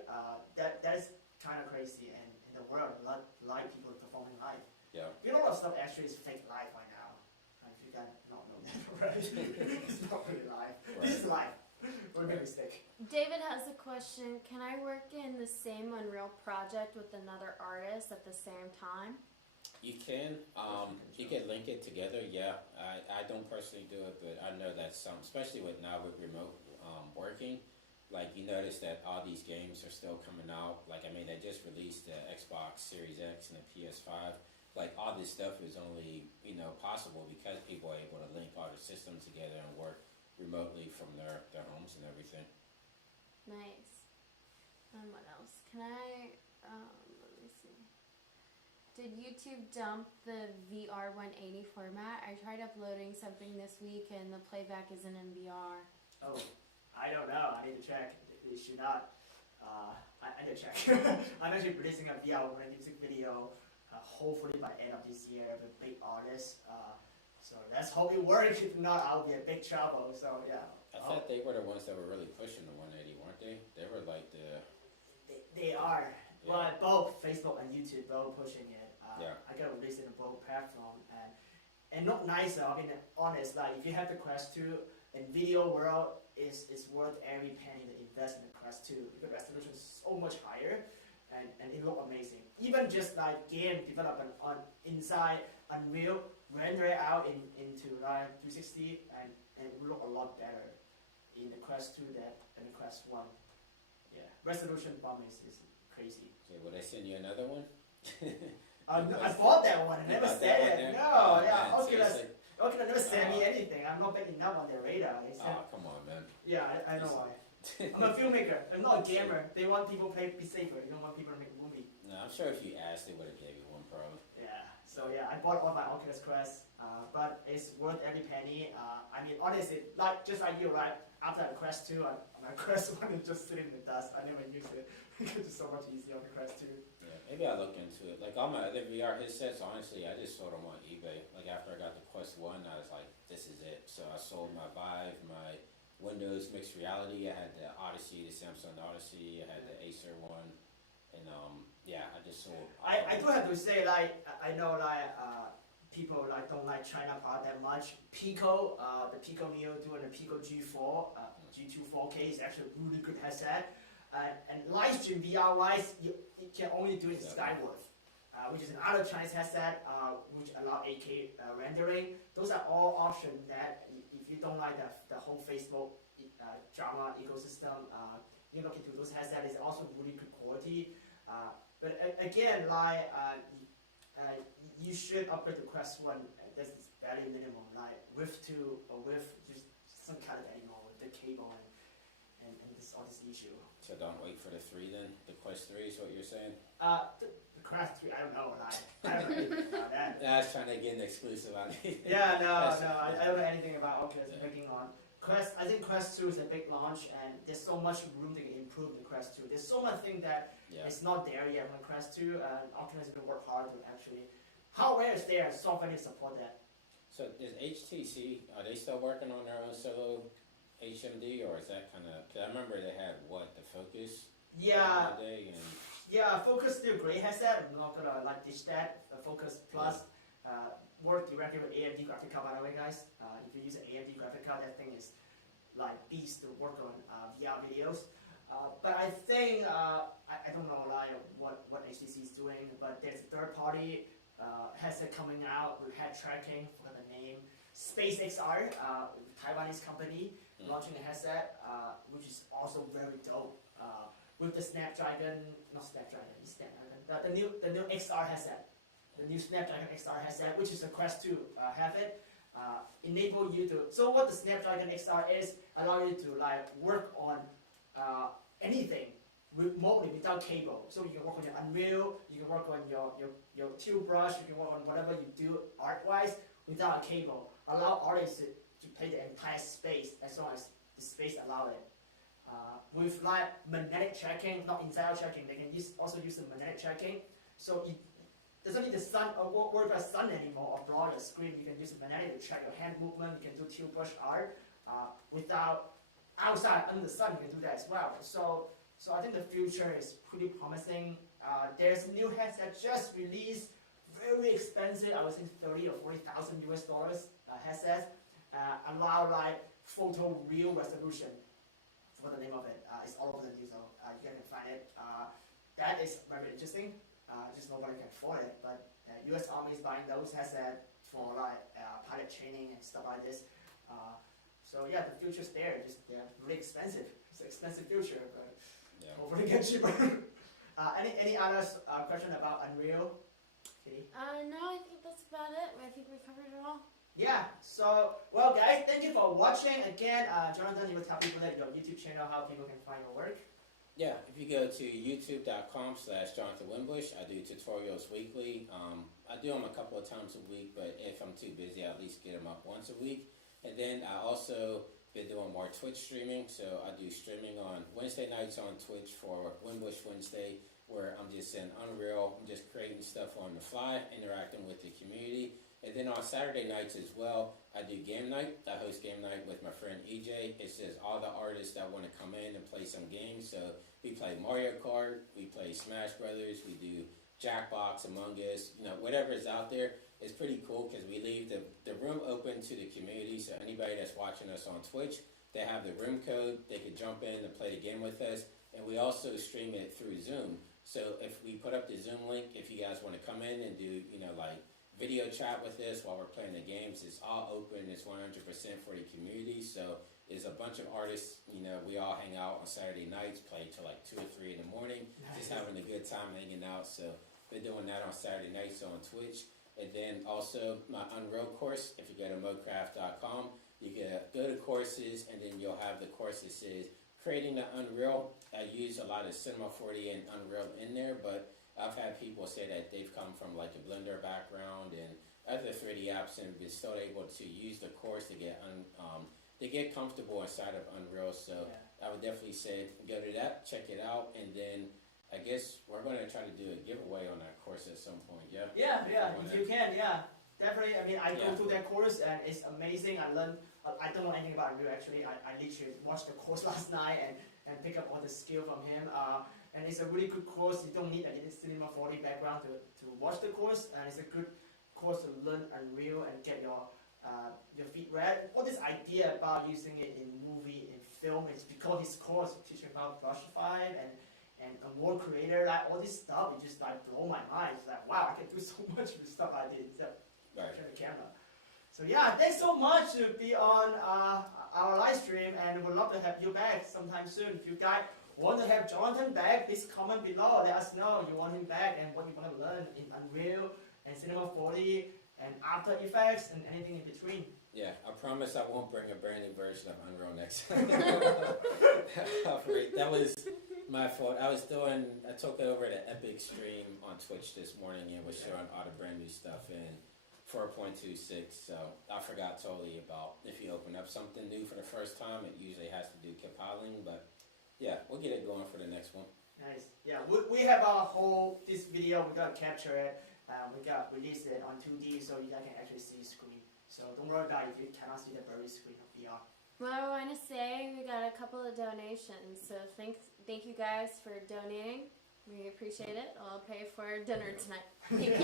That is kind of crazy, and in the world, a lot of people are performing live. Yeah. You know, a lot of stuff actually is fake live right now. If you guys not know that, right? It's not really live. Right. This is live. We're making a mistake. David has a question. Can I work in the same Unreal project with another artist at the same time? You can. You can link it together. Yeah. I don't personally do it, but I know that some, especially with now with remote working, like you notice that all these games are still coming out. Like, I mean, they just released the Xbox Series X and the PS5. Like, all this stuff is only, possible because people are able to link all their systems together and work remotely from their homes and everything. Nice. And what else? Can I, let me see. Did YouTube dump the VR 180 format? I tried uploading something this week and the playback isn't in VR. Oh, I don't know. I need to check. It should not. I need to check. I'm actually releasing a VR 180 music video, hopefully by end of this year with big artists. So let's hope it works. If not, I'll be a big trouble. So yeah. I thought they were the ones that were really pushing the 180, weren't they? They were like the. They are. Yeah. But both Facebook and YouTube both pushing it. I got released in both platforms and not nicer. I mean, honest. Like if you have the Quest 2 in video world, it's worth every penny to invest in the Quest 2. The resolution is so much higher, and it look amazing. Even just like game development on inside Unreal, render it out into 360, and it will look a lot better in the Quest 2 than the Quest 1. Yeah, resolution bump is crazy. Okay, will they send you another one? I bought that one. I never said it. No, Oculus never sent me anything. I'm not picking up on their radar. Come on, man. Yeah, I know why. I'm a filmmaker. I'm not a gamer. They want people to be safer. You don't want people to make a movie. No, I'm sure if you asked, they would have gave you one, probably. Yeah. So yeah, I bought all my Oculus Quest, but it's worth every penny. I mean, honestly, just like you, right? After the Quest 2, my Quest 1 is just sitting in the dust. I never use it because it's so much easier on the Quest 2. Yeah, maybe I'll look into it. Like all my other VR headsets, honestly, I just sold them on eBay. Like after I got the Quest 1, I was like, this is it. So I sold my Vive, my Windows mixed reality. I had the Odyssey, the Samsung Odyssey. I had the Acer one, and I just sold. I do have to say, I know people don't like China part that much. Pico, the Pico Neo doing the Pico G4, G2 4K is actually a really good headset. And Livestream VR wise, you can only do it in Skyworth, which is another Chinese headset which allow 8K rendering. Those are all options that if you don't like the whole Facebook drama ecosystem, you look into those headsets. It's also really good quality. But again, you should upgrade to Quest 1. That's very minimum, with 2 or with just some kind of anymore with the cable and all this issue. So don't wait for the 3 then? The Quest 3 is what you're saying? The Quest 3, I don't know. I don't know anything about that. I was trying to get an exclusive on it. Yeah, no, I don't know anything about Oculus working on. Quest, I think Quest 2 is a big launch, and there's so much room to improve the Quest 2. There's so much thing that is not there yet on Quest 2, and Oculus is going to work hard to actually. Hardware is there, software needs to support that. So is HTC, are they still working on their own solo HMD, or is that kind of, because I remember they had, the Focus? Yeah. And yeah, Focus still great headset. I'm not going to ditch that. The Focus Plus work directly with AMD graphic card, by the way, guys. If you use an AMD graphic card, that thing is beast to work on VR videos. But I think, I don't know what HTC is doing, but there's a third party headset coming out with head tracking for the name SpaceXR, Taiwanese company launching a headset, which is also very dope. With the Snapdragon, not Snapdragon, it's Snapdragon, the new XR headset, the new Snapdragon XR headset, which is a Quest 2 have it. Enable you to, so what the Snapdragon XR is, allow you to like work on anything remotely without cable. So you can work on your Unreal, you can work on your Tube Brush, you can work on whatever you do art-wise without a cable. Allow artists to play the entire space as long as the space allow it. With like magnetic tracking, not inside tracking, they can also use the magnetic tracking. So it doesn't need the sun or work as sun anymore or blur your screen. You can use the magnetic to track your hand movement. You can do Tube Brush art without outside under the sun. You can do that as well. So I think the future is pretty promising. There's a new headset just released, very expensive. I was think 30 or 40,000 US dollars headsets. Allow like photo real resolution. What the name of it? It's all over the news, so you can find it. That is very interesting. Just nobody can afford it, but U.S. Army is buying those headsets for like pilot training and stuff like this. So yeah, the future's there. Just they're really expensive. It's an expensive future, but hopefully get cheaper. Any other question about Unreal? Kitty? No, I think that's about it. I think we covered it all. Yeah, so, well guys, thank you for watching. Again, Jonathan, you will tell people that your YouTube channel, how people can find your work. Yeah, if you go to youtube.com/Jonathan Winbush, I do tutorials weekly. I do them a couple of times a week, but if I'm too busy, I at least get them up once a week. And then I also been doing more Twitch streaming, so I do streaming on Wednesday nights on Twitch for Winbush Wednesday, where I'm just in Unreal, I'm just creating stuff on the fly, interacting with the community. And then on Saturday nights as well, I do game night. I host game night with my friend EJ. It's just all the artists that want to come in and play some games. So we play Mario Kart, we play Smash Brothers, we do Jackbox, Among Us, whatever is out there. It's pretty cool because we leave the room open to the community. So anybody that's watching us on Twitch, they have the room code. They could jump in and play the game with us. And we also stream it through Zoom. So if we put up the Zoom link, if you guys want to come in and do, like video chat with us while we're playing the games, it's all open. It's 100% for the community. So there's a bunch of artists, we all hang out on Saturday nights, play till like 2 or 3 in the morning, just having a good time hanging out. So been doing that on Saturday nights on Twitch. And then also my Unreal course, if you go to mocraft.com, you can go to courses, and then you'll have the course that says creating the Unreal. I use a lot of Cinema 4D and Unreal in there, but I've had people say that they've come from like a Blender background and other 3D apps and been still able to use the course to get comfortable inside of Unreal. So I would definitely say go to that, check it out, and then I guess we're going to try to do a giveaway on that course at some point. Yeah. If you can, definitely. I mean, I go through that course and it's amazing. I learned. I don't know anything about Unreal actually. I literally watched the course last night and pick up all the skill from him. And it's a really good course. You don't need a Cinema 4D background to watch the course, and it's a good course to learn Unreal and get your feet wet. All this idea about using it in movie, in film, is because his course teaching about Brushify and World Creator, like all this stuff, it just like blow my mind. It's like, wow, I can do so much with stuff like this. Turn the camera. So yeah, thanks so much to be on our live stream, and we'd love to have you back sometime soon. If you guys want to have Jonathan back, please comment below. Let us know you want him back and what you want to learn in Unreal and Cinema 4D and After Effects and anything in between. Yeah, I promise I won't bring a brand new version of Unreal next time. That was my fault. I took over the Epic stream on Twitch this morning and was showing all the brand new stuff in 4.26, so I forgot totally about if you open up something new for the first time, it usually has to do compiling, but yeah, we'll get it going for the next one. Nice. Yeah, we have our this video, we got to capture it, we got released it on 2D so you guys can actually see the screen. So don't worry about it if you cannot see the very screen of VR. Well, I want to say we got a couple of donations, so thank you guys for donating. We appreciate it. I'll pay for dinner tonight. Thank you.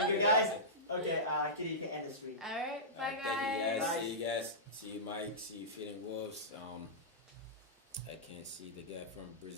Thank you guys. Okay, Kitty, you can end the stream. Alright, bye guys. Thank you guys. Bye. See you guys. See you, Mike. See you, Feeding Wolves. I can't see the guy from Brazil.